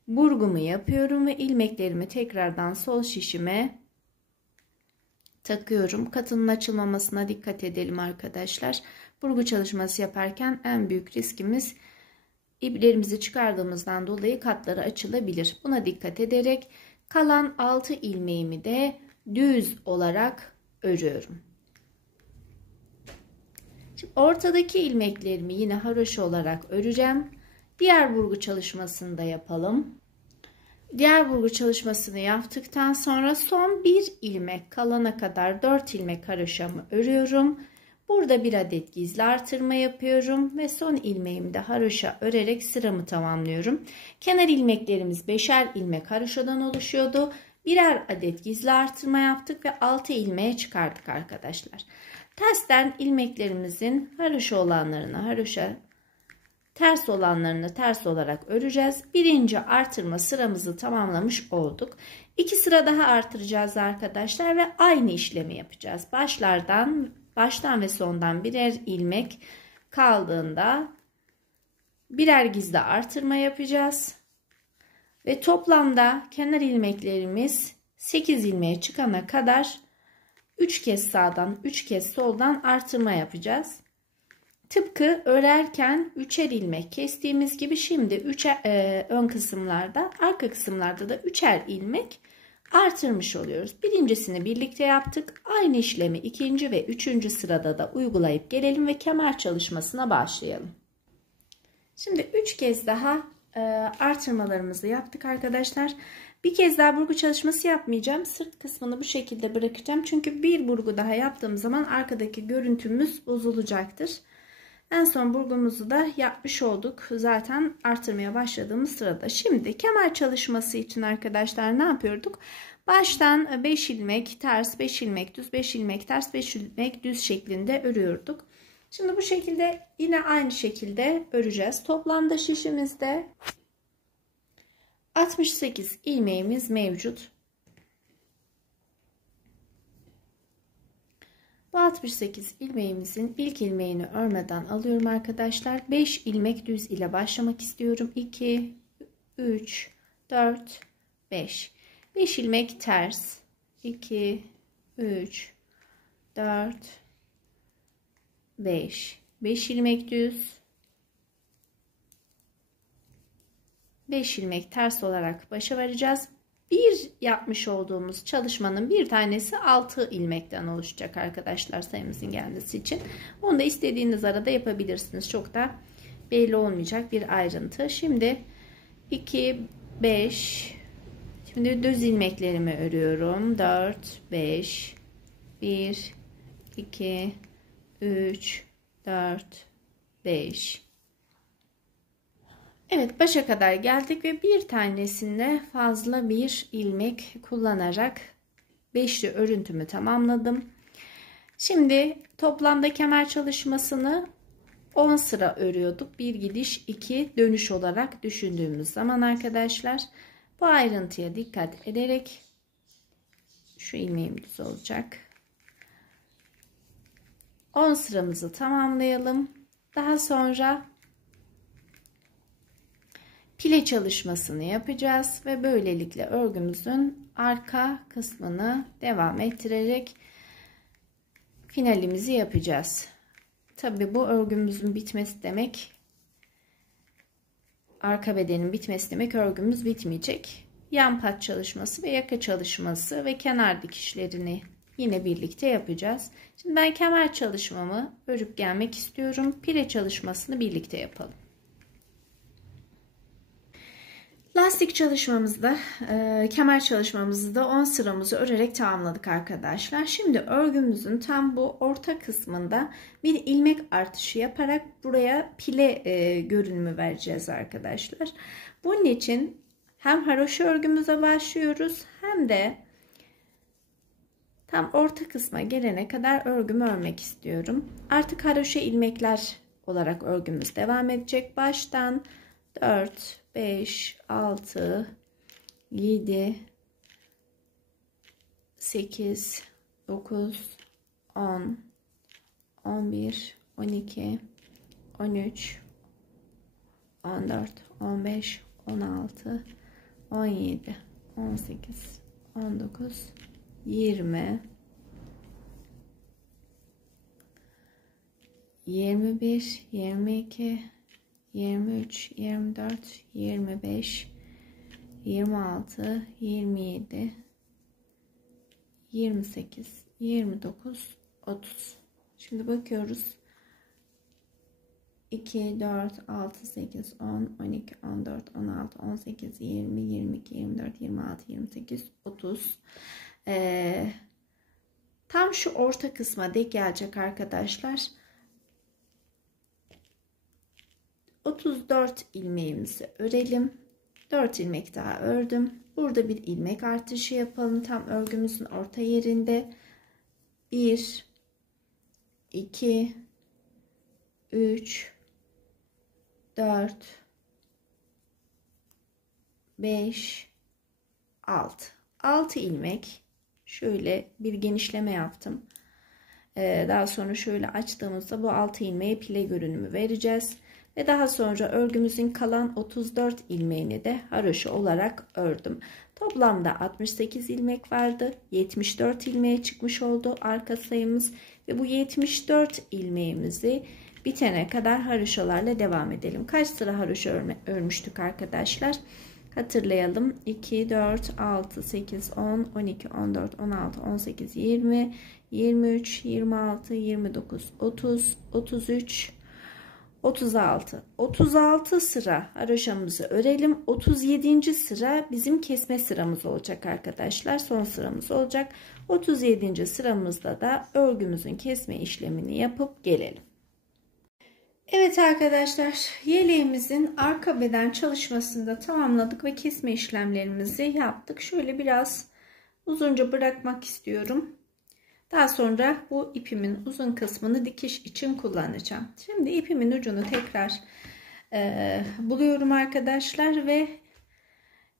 burgumu yapıyorum ve ilmeklerimi tekrardan sol şişime takıyorum. Katının açılmamasına dikkat edelim arkadaşlar. Burgu çalışması yaparken en büyük riskimiz iplerimizi çıkardığımızdan dolayı katları açılabilir. Buna dikkat ederek kalan 6 ilmeğimi de düz olarak örüyorum. Şimdi ortadaki ilmeklerimi yine haroşa olarak öreceğim. Diğer burgu çalışmasını da yapalım. Diğer burgu çalışmasını yaptıktan sonra son bir ilmek kalana kadar 4 ilmek haroşamı örüyorum. Burada bir adet gizli artırma yapıyorum ve son ilmeğimi de haroşa örerek sıramı tamamlıyorum. Kenar ilmeklerimiz 5'er ilmek haroşadan oluşuyordu. Birer adet gizli artırma yaptık ve 6 ilmeğe çıkardık arkadaşlar. Tersten ilmeklerimizin haroşa olanlarını haroşa, ters olanlarını ters olarak öreceğiz. Birinci artırma sıramızı tamamlamış olduk. 2 sıra daha artıracağız arkadaşlar ve aynı işlemi yapacağız. Baştan ve sondan birer ilmek kaldığında birer gizli artırma yapacağız. Ve toplamda kenar ilmeklerimiz 8 ilmeğe çıkana kadar 3 kez sağdan 3 kez soldan artırma yapacağız. Tıpkı örerken 3'er ilmek kestiğimiz gibi şimdi ön kısımlarda, arka kısımlarda da 3'er ilmek artırmış oluyoruz. Birincisini birlikte yaptık. Aynı işlemi ikinci ve üçüncü sırada da uygulayıp gelelim ve kemer çalışmasına başlayalım. Şimdi 3 kez daha artırmalarımızı yaptık arkadaşlar. Bir kez daha burgu çalışması yapmayacağım. Sırt kısmını bu şekilde bırakacağım. Çünkü bir burgu daha yaptığım zaman arkadaki görüntümüz bozulacaktır. En son burgumuzu da yapmış olduk. Zaten artırmaya başladığımız sırada. Şimdi kemer çalışması için arkadaşlar ne yapıyorduk? Baştan 5 ilmek ters, 5 ilmek düz, 5 ilmek ters, 5 ilmek düz şeklinde örüyorduk. Şimdi bu şekilde yine aynı şekilde öreceğiz. Toplamda şişimizde 68 ilmeğimiz mevcut. Bu 68 ilmeğimizin ilk ilmeğini örmeden alıyorum arkadaşlar. 5 ilmek düz ile başlamak istiyorum. 2, 3, 4, 5. 5 ilmek ters. 2, 3, 4, 5. 5 ilmek düz. 5 ilmek ters olarak başa varacağız. Bir yapmış olduğumuz çalışmanın bir tanesi 6 ilmekten oluşacak arkadaşlar sayımızın gelmesi için. Onu da istediğiniz arada yapabilirsiniz. Çok da belli olmayacak bir ayrıntı. Şimdi 2, 5. Şimdi düz ilmeklerimi örüyorum. 4, 5, 1, 2, 3, 4, 5. Evet, başa kadar geldik ve bir tanesinde fazla bir ilmek kullanarak beşli örüntümü tamamladım. Şimdi toplamda kemer çalışmasını 10 sıra örüyorduk. Bir gidiş 2 dönüş olarak düşündüğümüz zaman arkadaşlar bu ayrıntıya dikkat ederek şu ilmeğim düz olacak. 10 sıramızı tamamlayalım. Daha sonra pile çalışmasını yapacağız ve böylelikle örgümüzün arka kısmını devam ettirerek finalimizi yapacağız. Tabii bu örgümüzün bitmesi demek, arka bedenin bitmesi demek örgümüz bitmeyecek. Yan pat çalışması ve yaka çalışması ve kenar dikişlerini yine birlikte yapacağız. Şimdi ben kemer çalışmamı örüp gelmek istiyorum. Pile çalışmasını birlikte yapalım. Lastik çalışmamızda, kemer çalışmamızı da 10 sıramızı örerek tamamladık arkadaşlar. Şimdi örgümüzün tam bu orta kısmında bir ilmek artışı yaparak buraya pile görünümü vereceğiz arkadaşlar. Bunun için hem haroşa örgümüze başlıyoruz hem de tam orta kısma gelene kadar örgümü örmek istiyorum. Artık haroşa ilmekler olarak örgümüz devam edecek. Baştan 4, 5, 6, 7, 8, 9, 10, 11, 12, 13, 14, 15, 16, 17, 18, 19, 20, 21, 22, 23, 24, 25, 26, 27, 28, 29, 30. Şimdi bakıyoruz. 2, 4, 6, 8, 10, 12, 14, 16, 18, 20, 22, 24, 26, 28, 30. Tam şu orta kısma denk gelecek arkadaşlar. 34 ilmeğimizi örelim. 4 ilmek daha ördüm. Burada bir ilmek artışı yapalım. Tam örgümüzün orta yerinde. 1, 2, 3, 4, 5, 6 ilmek. Şöyle bir genişleme yaptım. Daha sonra şöyle açtığımızda bu 6 ilmeğe pile görünümü vereceğiz. Ve daha sonra örgümüzün kalan 34 ilmeğini de haroşa olarak ördüm. Toplamda 68 ilmek vardı. 74 ilmeğe çıkmış oldu arka sayımız. Ve bu 74 ilmeğimizi bitene kadar haroşalarla devam edelim. Kaç sıra haroşa örmüştük arkadaşlar? Hatırlayalım. 2, 4, 6, 8, 10, 12, 14, 16, 18, 20, 23, 26, 29, 30, 33, 36 sıra haroşamızı örelim. 37. sıra bizim kesme sıramız olacak arkadaşlar. Son sıramız olacak. 37. sıramızda da örgümüzün kesme işlemini yapıp gelelim. Evet arkadaşlar, yeleğimizin arka beden çalışmasını da tamamladık ve kesme işlemlerimizi yaptık. Şöyle biraz uzunca bırakmak istiyorum. Daha sonra bu ipimin uzun kısmını dikiş için kullanacağım. Şimdi ipimin ucunu tekrar buluyorum arkadaşlar ve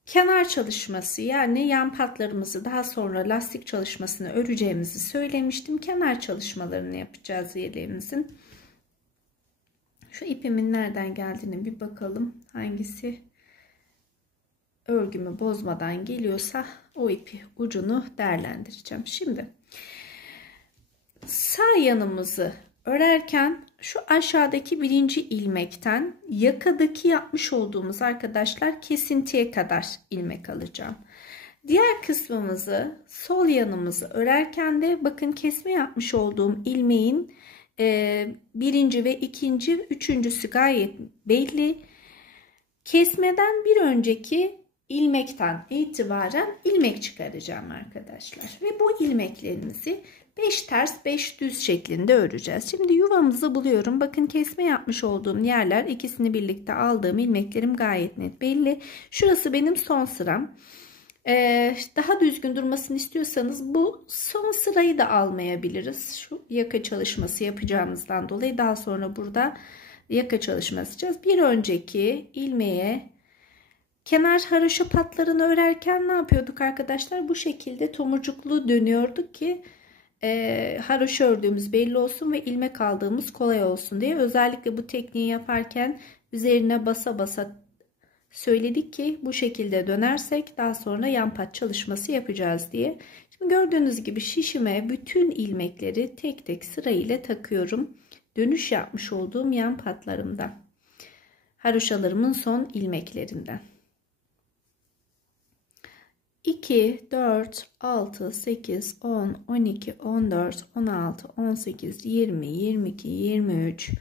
kenar çalışması, yani yan patlarımızı daha sonra lastik çalışmasını öreceğimizi söylemiştim. Kenar çalışmalarını yapacağız yeleğimizin. Şu ipimin nereden geldiğini bir bakalım. Hangisi örgümü bozmadan geliyorsa o ipi ucunu değerlendireceğim. Şimdi sağ yanımızı örerken şu aşağıdaki birinci ilmekten yakadaki yapmış olduğumuz arkadaşlar kesintiye kadar ilmek alacağım. Diğer kısmımızı, sol yanımızı örerken de bakın kesme yapmış olduğum ilmeğin birinci ve ikinci, üçüncüsü gayet belli. Kesmeden bir önceki ilmekten itibaren ilmek çıkaracağım arkadaşlar. Ve bu ilmeklerimizi 5 ters 5 düz şeklinde öreceğiz. Şimdi yuvamızı buluyorum. Bakın kesme yapmış olduğum yerler, ikisini birlikte aldığım ilmeklerim gayet net belli. Şurası benim son sıram. Daha düzgün durmasını istiyorsanız bu son sırayı da almayabiliriz. Şu yaka çalışması yapacağımızdan dolayı daha sonra burada yaka çalışması yapacağız. Bir önceki ilmeğe kenar haroşa patlarını örerken ne yapıyorduk arkadaşlar? Bu şekilde tomurcuklu dönüyorduk ki haroşa ördüğümüz belli olsun ve ilmek aldığımız kolay olsun diye. Özellikle bu tekniği yaparken üzerine basa basa söyledik ki bu şekilde dönersek daha sonra yan pat çalışması yapacağız diye. Şimdi gördüğünüz gibi şişime bütün ilmekleri tek tek sırayla takıyorum. Dönüş yapmış olduğum yan patlarımdan. Haroşalarımın son ilmeklerinden. 2, 4, 6, 8, 10, 12, 14, 16, 18, 20, 22, 23,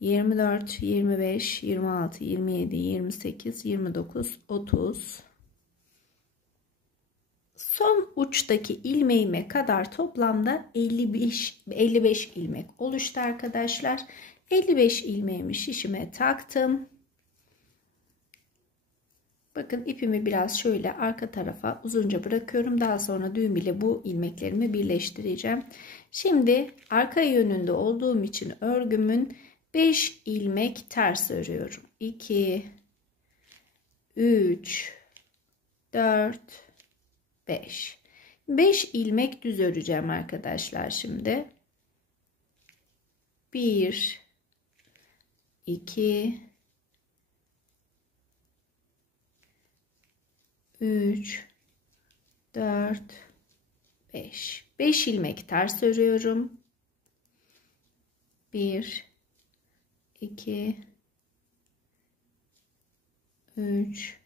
24, 25, 26, 27, 28, 29, 30. Son uçtaki ilmeğime kadar toplamda 55 ilmek oluştu arkadaşlar. 55 ilmeğimi şişime taktım. Bakın ipimi biraz şöyle arka tarafa uzunca bırakıyorum. Daha sonra düğüm ile bu ilmeklerimi birleştireceğim. Şimdi arka yönünde olduğum için örgümün 5 ilmek ters örüyorum. 2, 3, 4, 5. 5 ilmek düz öreceğim arkadaşlar şimdi. 1, 2, 3, 4, 5. 5 ilmek ters örüyorum. 1, 2, 3,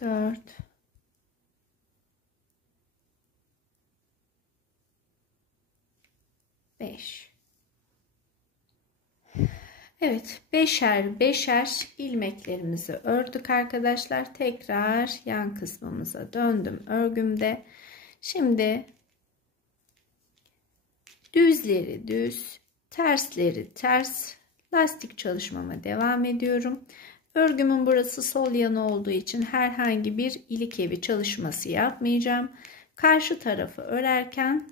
4, 5. Evet, beşer beşer ilmeklerimizi ördük arkadaşlar. Tekrar yan kısmımıza döndüm örgümde. Şimdi düzleri düz, tersleri ters lastik çalışmama devam ediyorum. Örgümün burası sol yanı olduğu için herhangi bir ilik evi çalışması yapmayacağım. Karşı tarafı örerken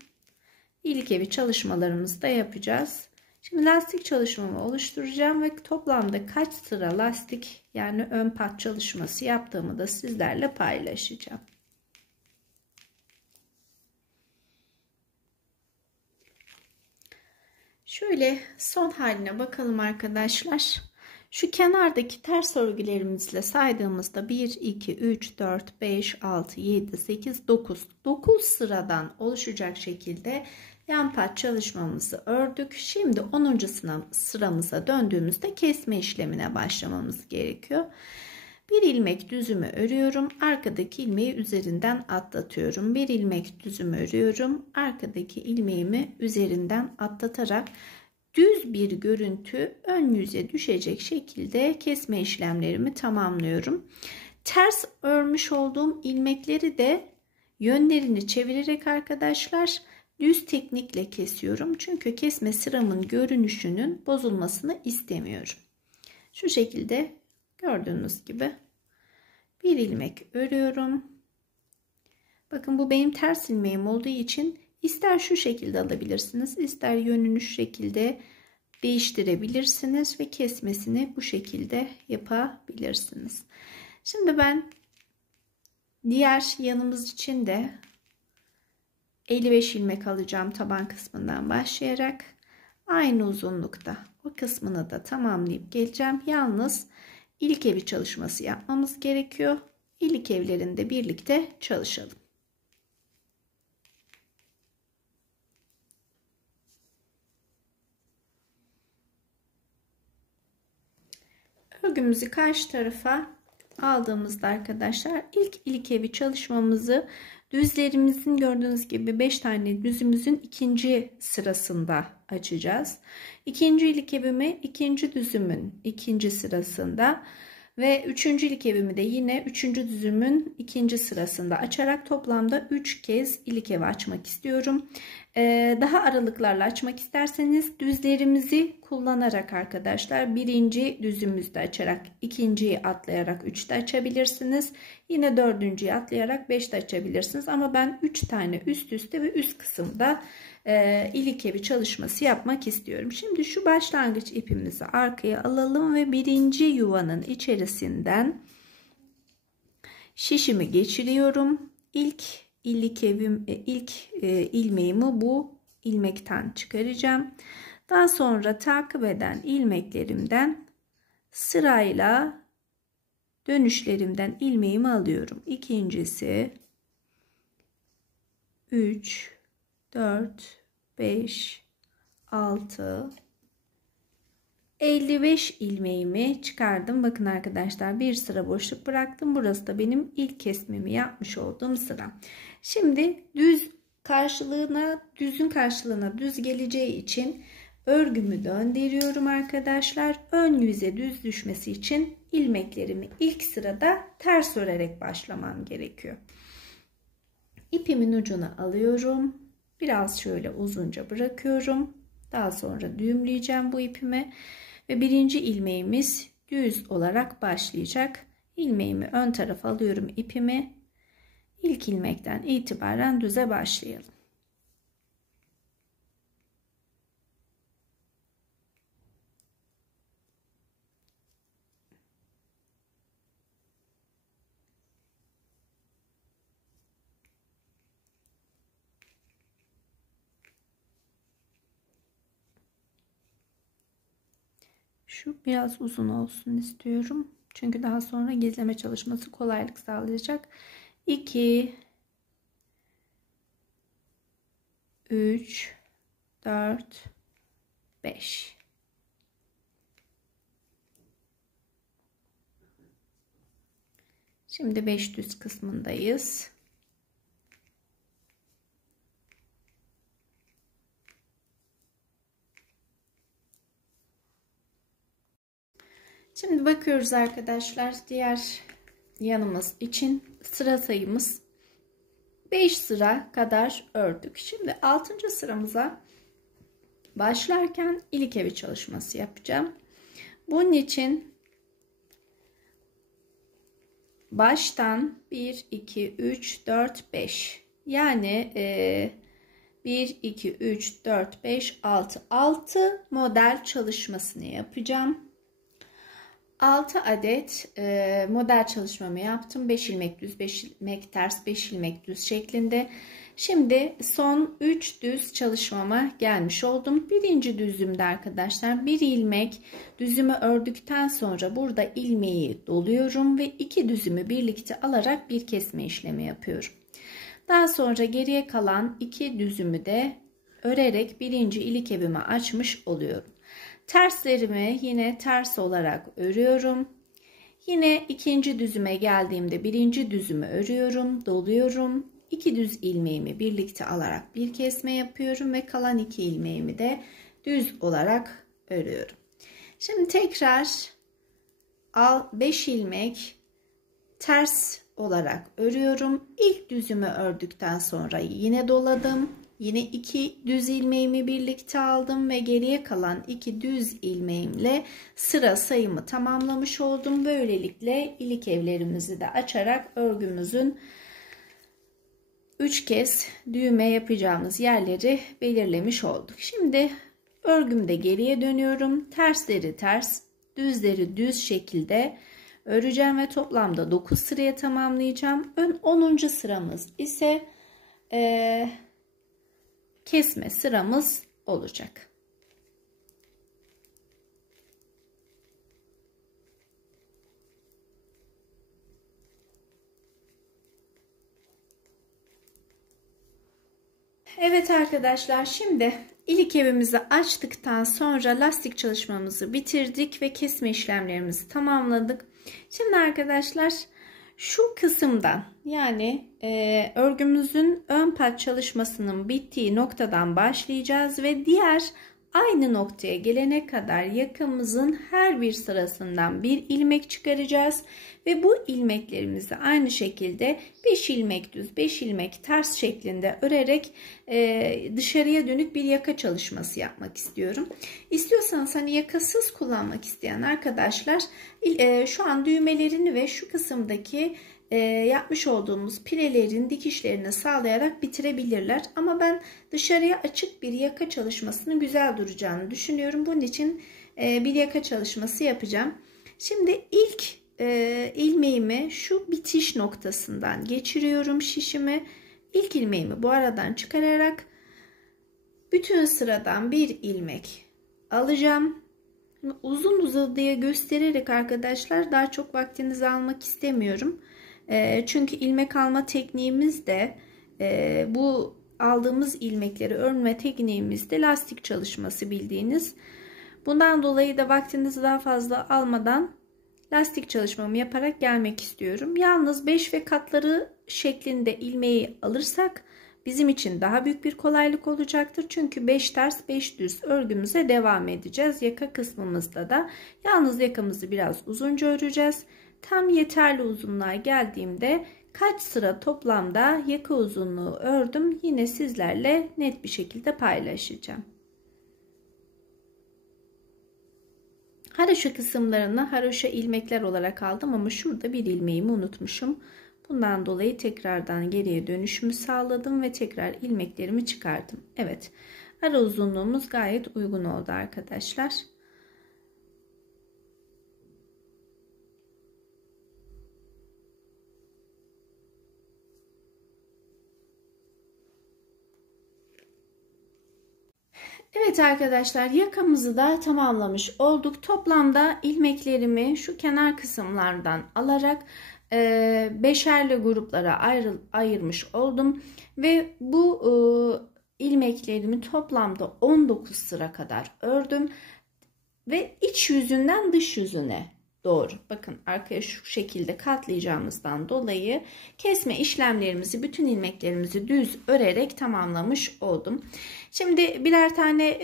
ilik evi çalışmalarımızı da yapacağız. Şimdi lastik çalışmamı oluşturacağım ve toplamda kaç sıra lastik yani ön pat çalışması yaptığımı da sizlerle paylaşacağım. Şöyle son haline bakalım arkadaşlar. Şu kenardaki ters örgülerimizle saydığımızda 1, 2, 3, 4, 5, 6, 7, 8, 9. 9 sıradan oluşacak şekilde yan pat çalışmamızı ördük. Şimdi 10. sıramıza döndüğümüzde kesme işlemine başlamamız gerekiyor. Bir ilmek düzümü örüyorum. Arkadaki ilmeği üzerinden atlatıyorum. Bir ilmek düzümü örüyorum. Arkadaki ilmeğimi üzerinden atlatarak düz bir görüntü ön yüze düşecek şekilde kesme işlemlerimi tamamlıyorum. Ters örmüş olduğum ilmekleri de yönlerini çevirerek arkadaşlar düz teknikle kesiyorum. Çünkü kesme sıramın görünüşünün bozulmasını istemiyorum. Şu şekilde gördüğünüz gibi bir ilmek örüyorum. Bakın bu benim ters ilmeğim olduğu için ister şu şekilde alabilirsiniz, ister yönünü şu şekilde değiştirebilirsiniz ve kesmesini bu şekilde yapabilirsiniz. Şimdi ben diğer yanımız için de 55 ilmek alacağım taban kısmından başlayarak aynı uzunlukta o kısmını da tamamlayıp geleceğim. Yalnız ilk evi çalışması yapmamız gerekiyor. İlk evlerinde birlikte çalışalım. Örgümüzü karşı tarafa aldığımızda arkadaşlar ilk evi çalışmamızı düzlerimizin gördüğünüz gibi 5 tane düzümüzün ikinci sırasında açacağız. İkinci ilk evimi ikinci düzümün ikinci sırasında ve üçüncü ilk evimi de yine üçüncü düzümün ikinci sırasında açarak toplamda 3 kez ilk evi açmak istiyorum. Daha aralıklarla açmak isterseniz düzlerimizi kullanarak arkadaşlar birinci düzümüzde açarak ikinciyi atlayarak 3'te açabilirsiniz. Yine dördüncüyü atlayarak 5'te açabilirsiniz. Ama ben 3 tane üst üste ve üst kısımda ilik evi çalışması yapmak istiyorum. Şimdi şu başlangıç ipimizi arkaya alalım ve birinci yuvanın içerisinden şişimi geçiriyorum. İlk ilmeğimi bu ilmekten çıkaracağım. Daha sonra takip eden ilmeklerimden sırayla dönüşlerimden ilmeğimi alıyorum. İkincisi 3, 4, 5, 6, 55 ilmeğimi çıkardım. Bakın arkadaşlar bir sıra boşluk bıraktım. Burası da benim ilk kesmemi yapmış olduğum sıra. Şimdi düzün karşılığına düz geleceği için örgümü döndürüyorum arkadaşlar. Ön yüze düz düşmesi için ilmeklerimi ilk sırada ters örerek başlamam gerekiyor. İpimin ucunu alıyorum. Biraz şöyle uzunca bırakıyorum. Daha sonra düğümleyeceğim bu ipimi. Ve birinci ilmeğimiz düz olarak başlayacak. İlmeğimi ön tarafa alıyorum ipimi. İlk ilmekten itibaren düze başlayalım. Şu biraz uzun olsun istiyorum. Çünkü daha sonra gizleme çalışması kolaylık sağlayacak. 2 3 4 5. Şimdi 5 düz kısmındayız. Şimdi bakıyoruz arkadaşlar, diğer yanımız için sıra sayımız 5 sıra kadar ördük. Şimdi 6. sıramıza başlarken ilik evi çalışması yapacağım. Bunun için baştan 1 2 3 4 5, yani 1 2 3 4 5 6 model çalışmasını yapacağım. 6 adet model çalışmamı yaptım. 5 ilmek düz, 5 ilmek ters, 5 ilmek düz şeklinde. Şimdi son 3 düz çalışmama gelmiş oldum. Birinci düzümde arkadaşlar 1 ilmek düzümü ördükten sonra burada ilmeği doluyorum ve 2 düzümü birlikte alarak bir kesme işlemi yapıyorum. Daha sonra geriye kalan 2 düzümü de örerek birinci ilik evimi açmış oluyorum. Terslerimi yine ters olarak örüyorum. Yine ikinci düzüme geldiğimde birinci düzümü örüyorum, doluyorum. 2 düz ilmeğimi birlikte alarak bir kesme yapıyorum ve kalan 2 ilmeğimi de düz olarak örüyorum. Şimdi tekrar 5 ilmek ters olarak örüyorum. İlk düzümü ördükten sonra yine doladım. Yine 2 düz ilmeğimi birlikte aldım ve geriye kalan 2 düz ilmeğimle sıra sayımı tamamlamış oldum. Böylelikle ilik evlerimizi de açarak örgümüzün 3 kez düğme yapacağımız yerleri belirlemiş olduk. Şimdi örgümde geriye dönüyorum. Tersleri ters, düzleri düz şekilde öreceğim ve toplamda 9 sıraya tamamlayacağım. 10. sıramız ise kesme sıramız olacak. Evet arkadaşlar, şimdi ilik evimizi açtıktan sonra lastik çalışmamızı bitirdik ve kesme işlemlerimizi tamamladık. Şimdi arkadaşlar şu kısımdan, yani örgümüzün ön pat çalışmasının bittiği noktadan başlayacağız ve diğer aynı noktaya gelene kadar yakamızın her bir sırasından bir ilmek çıkaracağız ve bu ilmeklerimizi aynı şekilde 5 ilmek düz, 5 ilmek ters şeklinde örerek dışarıya dönük bir yaka çalışması yapmak istiyorum. İstiyorsanız hani yakasız kullanmak isteyen arkadaşlar şu an düğmelerini ve şu kısımdaki yapmış olduğumuz pirelerin dikişlerini sağlayarak bitirebilirler. Ama ben dışarıya açık bir yaka çalışmasının güzel duracağını düşünüyorum. Bunun için bir yaka çalışması yapacağım. Şimdi ilk ilmeğimi şu bitiş noktasından geçiriyorum şişime. İlk ilmeğimi bu aradan çıkararak bütün sıradan bir ilmek alacağım. Uzun uzadıya göstererek arkadaşlar daha çok vaktinizi almak istemiyorum. Çünkü ilmek alma tekniğimiz de bu aldığımız ilmekleri örme tekniğimiz de lastik çalışması bildiğiniz. Bundan dolayı da vaktinizi daha fazla almadan lastik çalışmamı yaparak gelmek istiyorum. Yalnız 5 ve katları şeklinde ilmeği alırsak bizim için daha büyük bir kolaylık olacaktır. Çünkü 5 ters 5 düz örgümüze devam edeceğiz. Yaka kısmımızda da yalnız yakamızı biraz uzunca öreceğiz. Tam yeterli uzunluğa geldiğimde kaç sıra toplamda yaka uzunluğu ördüm yine sizlerle net bir şekilde paylaşacağım. Haroşa kısımlarını haroşa ilmekler olarak aldım ama şurada bir ilmeğimi unutmuşum. Bundan dolayı tekrardan geriye dönüşümü sağladım ve tekrar ilmeklerimi çıkardım. Evet, ara uzunluğumuz gayet uygun oldu arkadaşlar. Evet arkadaşlar, yakamızı da tamamlamış olduk. Toplamda ilmeklerimi şu kenar kısımlardan alarak beşerli gruplara ayırmış oldum. Ve bu ilmeklerimi toplamda 19 sıra kadar ördüm. Ve iç yüzünden dış yüzüne doğru. Bakın arkaya şu şekilde katlayacağımızdan dolayı kesme işlemlerimizi, bütün ilmeklerimizi düz örerek tamamlamış oldum. Şimdi birer tane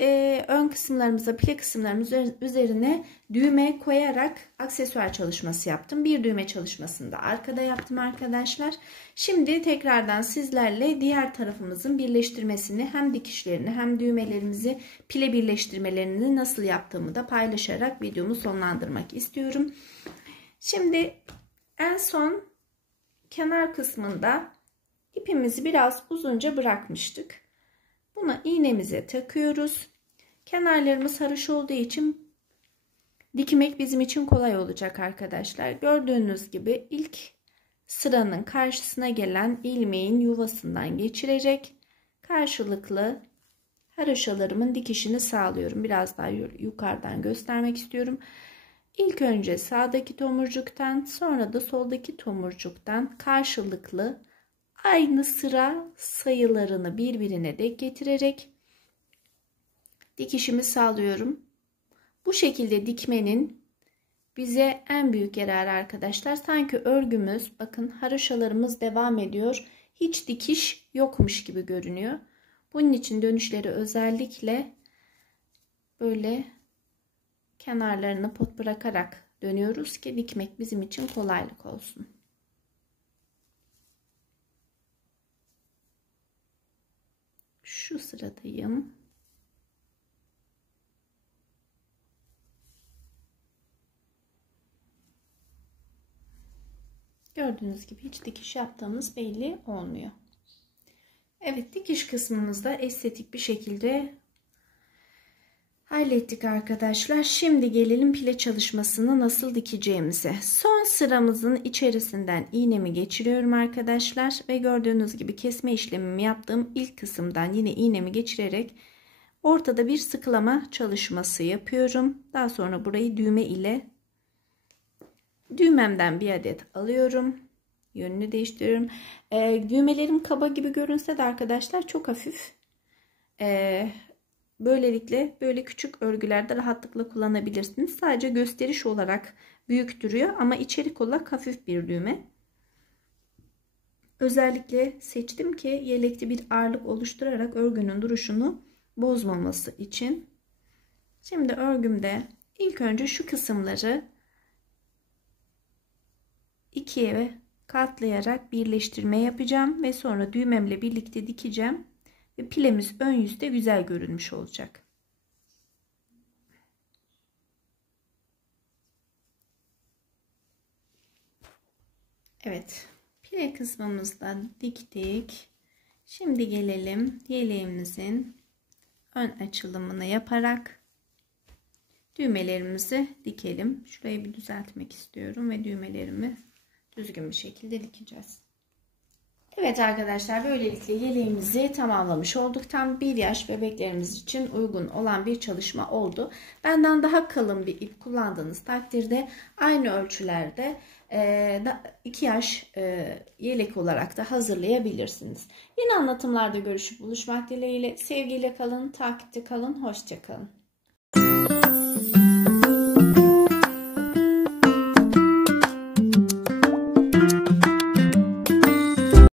ön kısımlarımıza, pile kısımlarımız üzerine düğme koyarak aksesuar çalışması yaptım. Bir düğme çalışmasını da arkada yaptım arkadaşlar. Şimdi tekrardan sizlerle diğer tarafımızın birleştirmesini, hem dikişlerini hem düğmelerimizi, pile birleştirmelerini nasıl yaptığımı da paylaşarak videomu sonlandırmak istiyorum. Şimdi en son kenar kısmında ipimizi biraz uzunca bırakmıştık. Buna iğnemize takıyoruz. Kenarlarımız haroş olduğu için dikmek bizim için kolay olacak arkadaşlar. Gördüğünüz gibi ilk sıranın karşısına gelen ilmeğin yuvasından geçirerek karşılıklı haroşalarımın dikişini sağlıyorum. Biraz daha yukarıdan göstermek istiyorum. İlk önce sağdaki tomurcuktan, sonra da soldaki tomurcuktan karşılıklı aynı sıra sayılarını birbirine denk getirerek dikişimi sağlıyorum. Bu şekilde dikmenin bize en büyük yararı arkadaşlar, sanki örgümüz, bakın haroşalarımız devam ediyor. Hiç dikiş yokmuş gibi görünüyor. Bunun için dönüşleri özellikle böyle kenarlarını pot bırakarak dönüyoruz ki dikmek bizim için kolaylık olsun. Şu sıradayım. Gördüğünüz gibi hiç dikiş yaptığımız belli olmuyor. Evet, dikiş kısmımızda estetik bir şekilde hallettik arkadaşlar. Şimdi gelelim pile çalışmasını nasıl dikeceğimize. Son sıramızın içerisinden iğnemi geçiriyorum arkadaşlar. Ve gördüğünüz gibi kesme işlemimi yaptığım ilk kısımdan yine iğnemi geçirerek ortada bir sıkılama çalışması yapıyorum. Daha sonra burayı düğme ile, düğmemden bir adet alıyorum. Yönünü değiştiriyorum. Düğmelerim kaba gibi görünse de arkadaşlar çok hafif. Böylelikle böyle küçük örgülerde rahatlıkla kullanabilirsiniz. Sadece gösteriş olarak büyük duruyor ama içerik olarak hafif bir düğme. Özellikle seçtim ki yelekte bir ağırlık oluşturarak örgünün duruşunu bozmaması için. Şimdi örgümde ilk önce şu kısımları ikiye katlayarak birleştirme yapacağım ve sonra düğmemle birlikte dikeceğim ve pilemiz ön yüzde güzel görünmüş olacak. Evet, pile kısmımızdan diktik. Şimdi gelelim yeleğimizin ön açılımını yaparak düğmelerimizi dikelim. Şurayı bir düzeltmek istiyorum ve düğmelerimi düzgün bir şekilde dikeceğiz. Evet arkadaşlar, böylelikle yeleğimizi tamamlamış olduk. Tam 1 yaş bebeklerimiz için uygun olan bir çalışma oldu. Benden daha kalın bir ip kullandığınız takdirde aynı ölçülerde 2 yaş yelek olarak da hazırlayabilirsiniz. Yeni anlatımlarda görüşüp buluşmak dileğiyle, sevgiyle kalın, takipte kalın, hoşça kalın.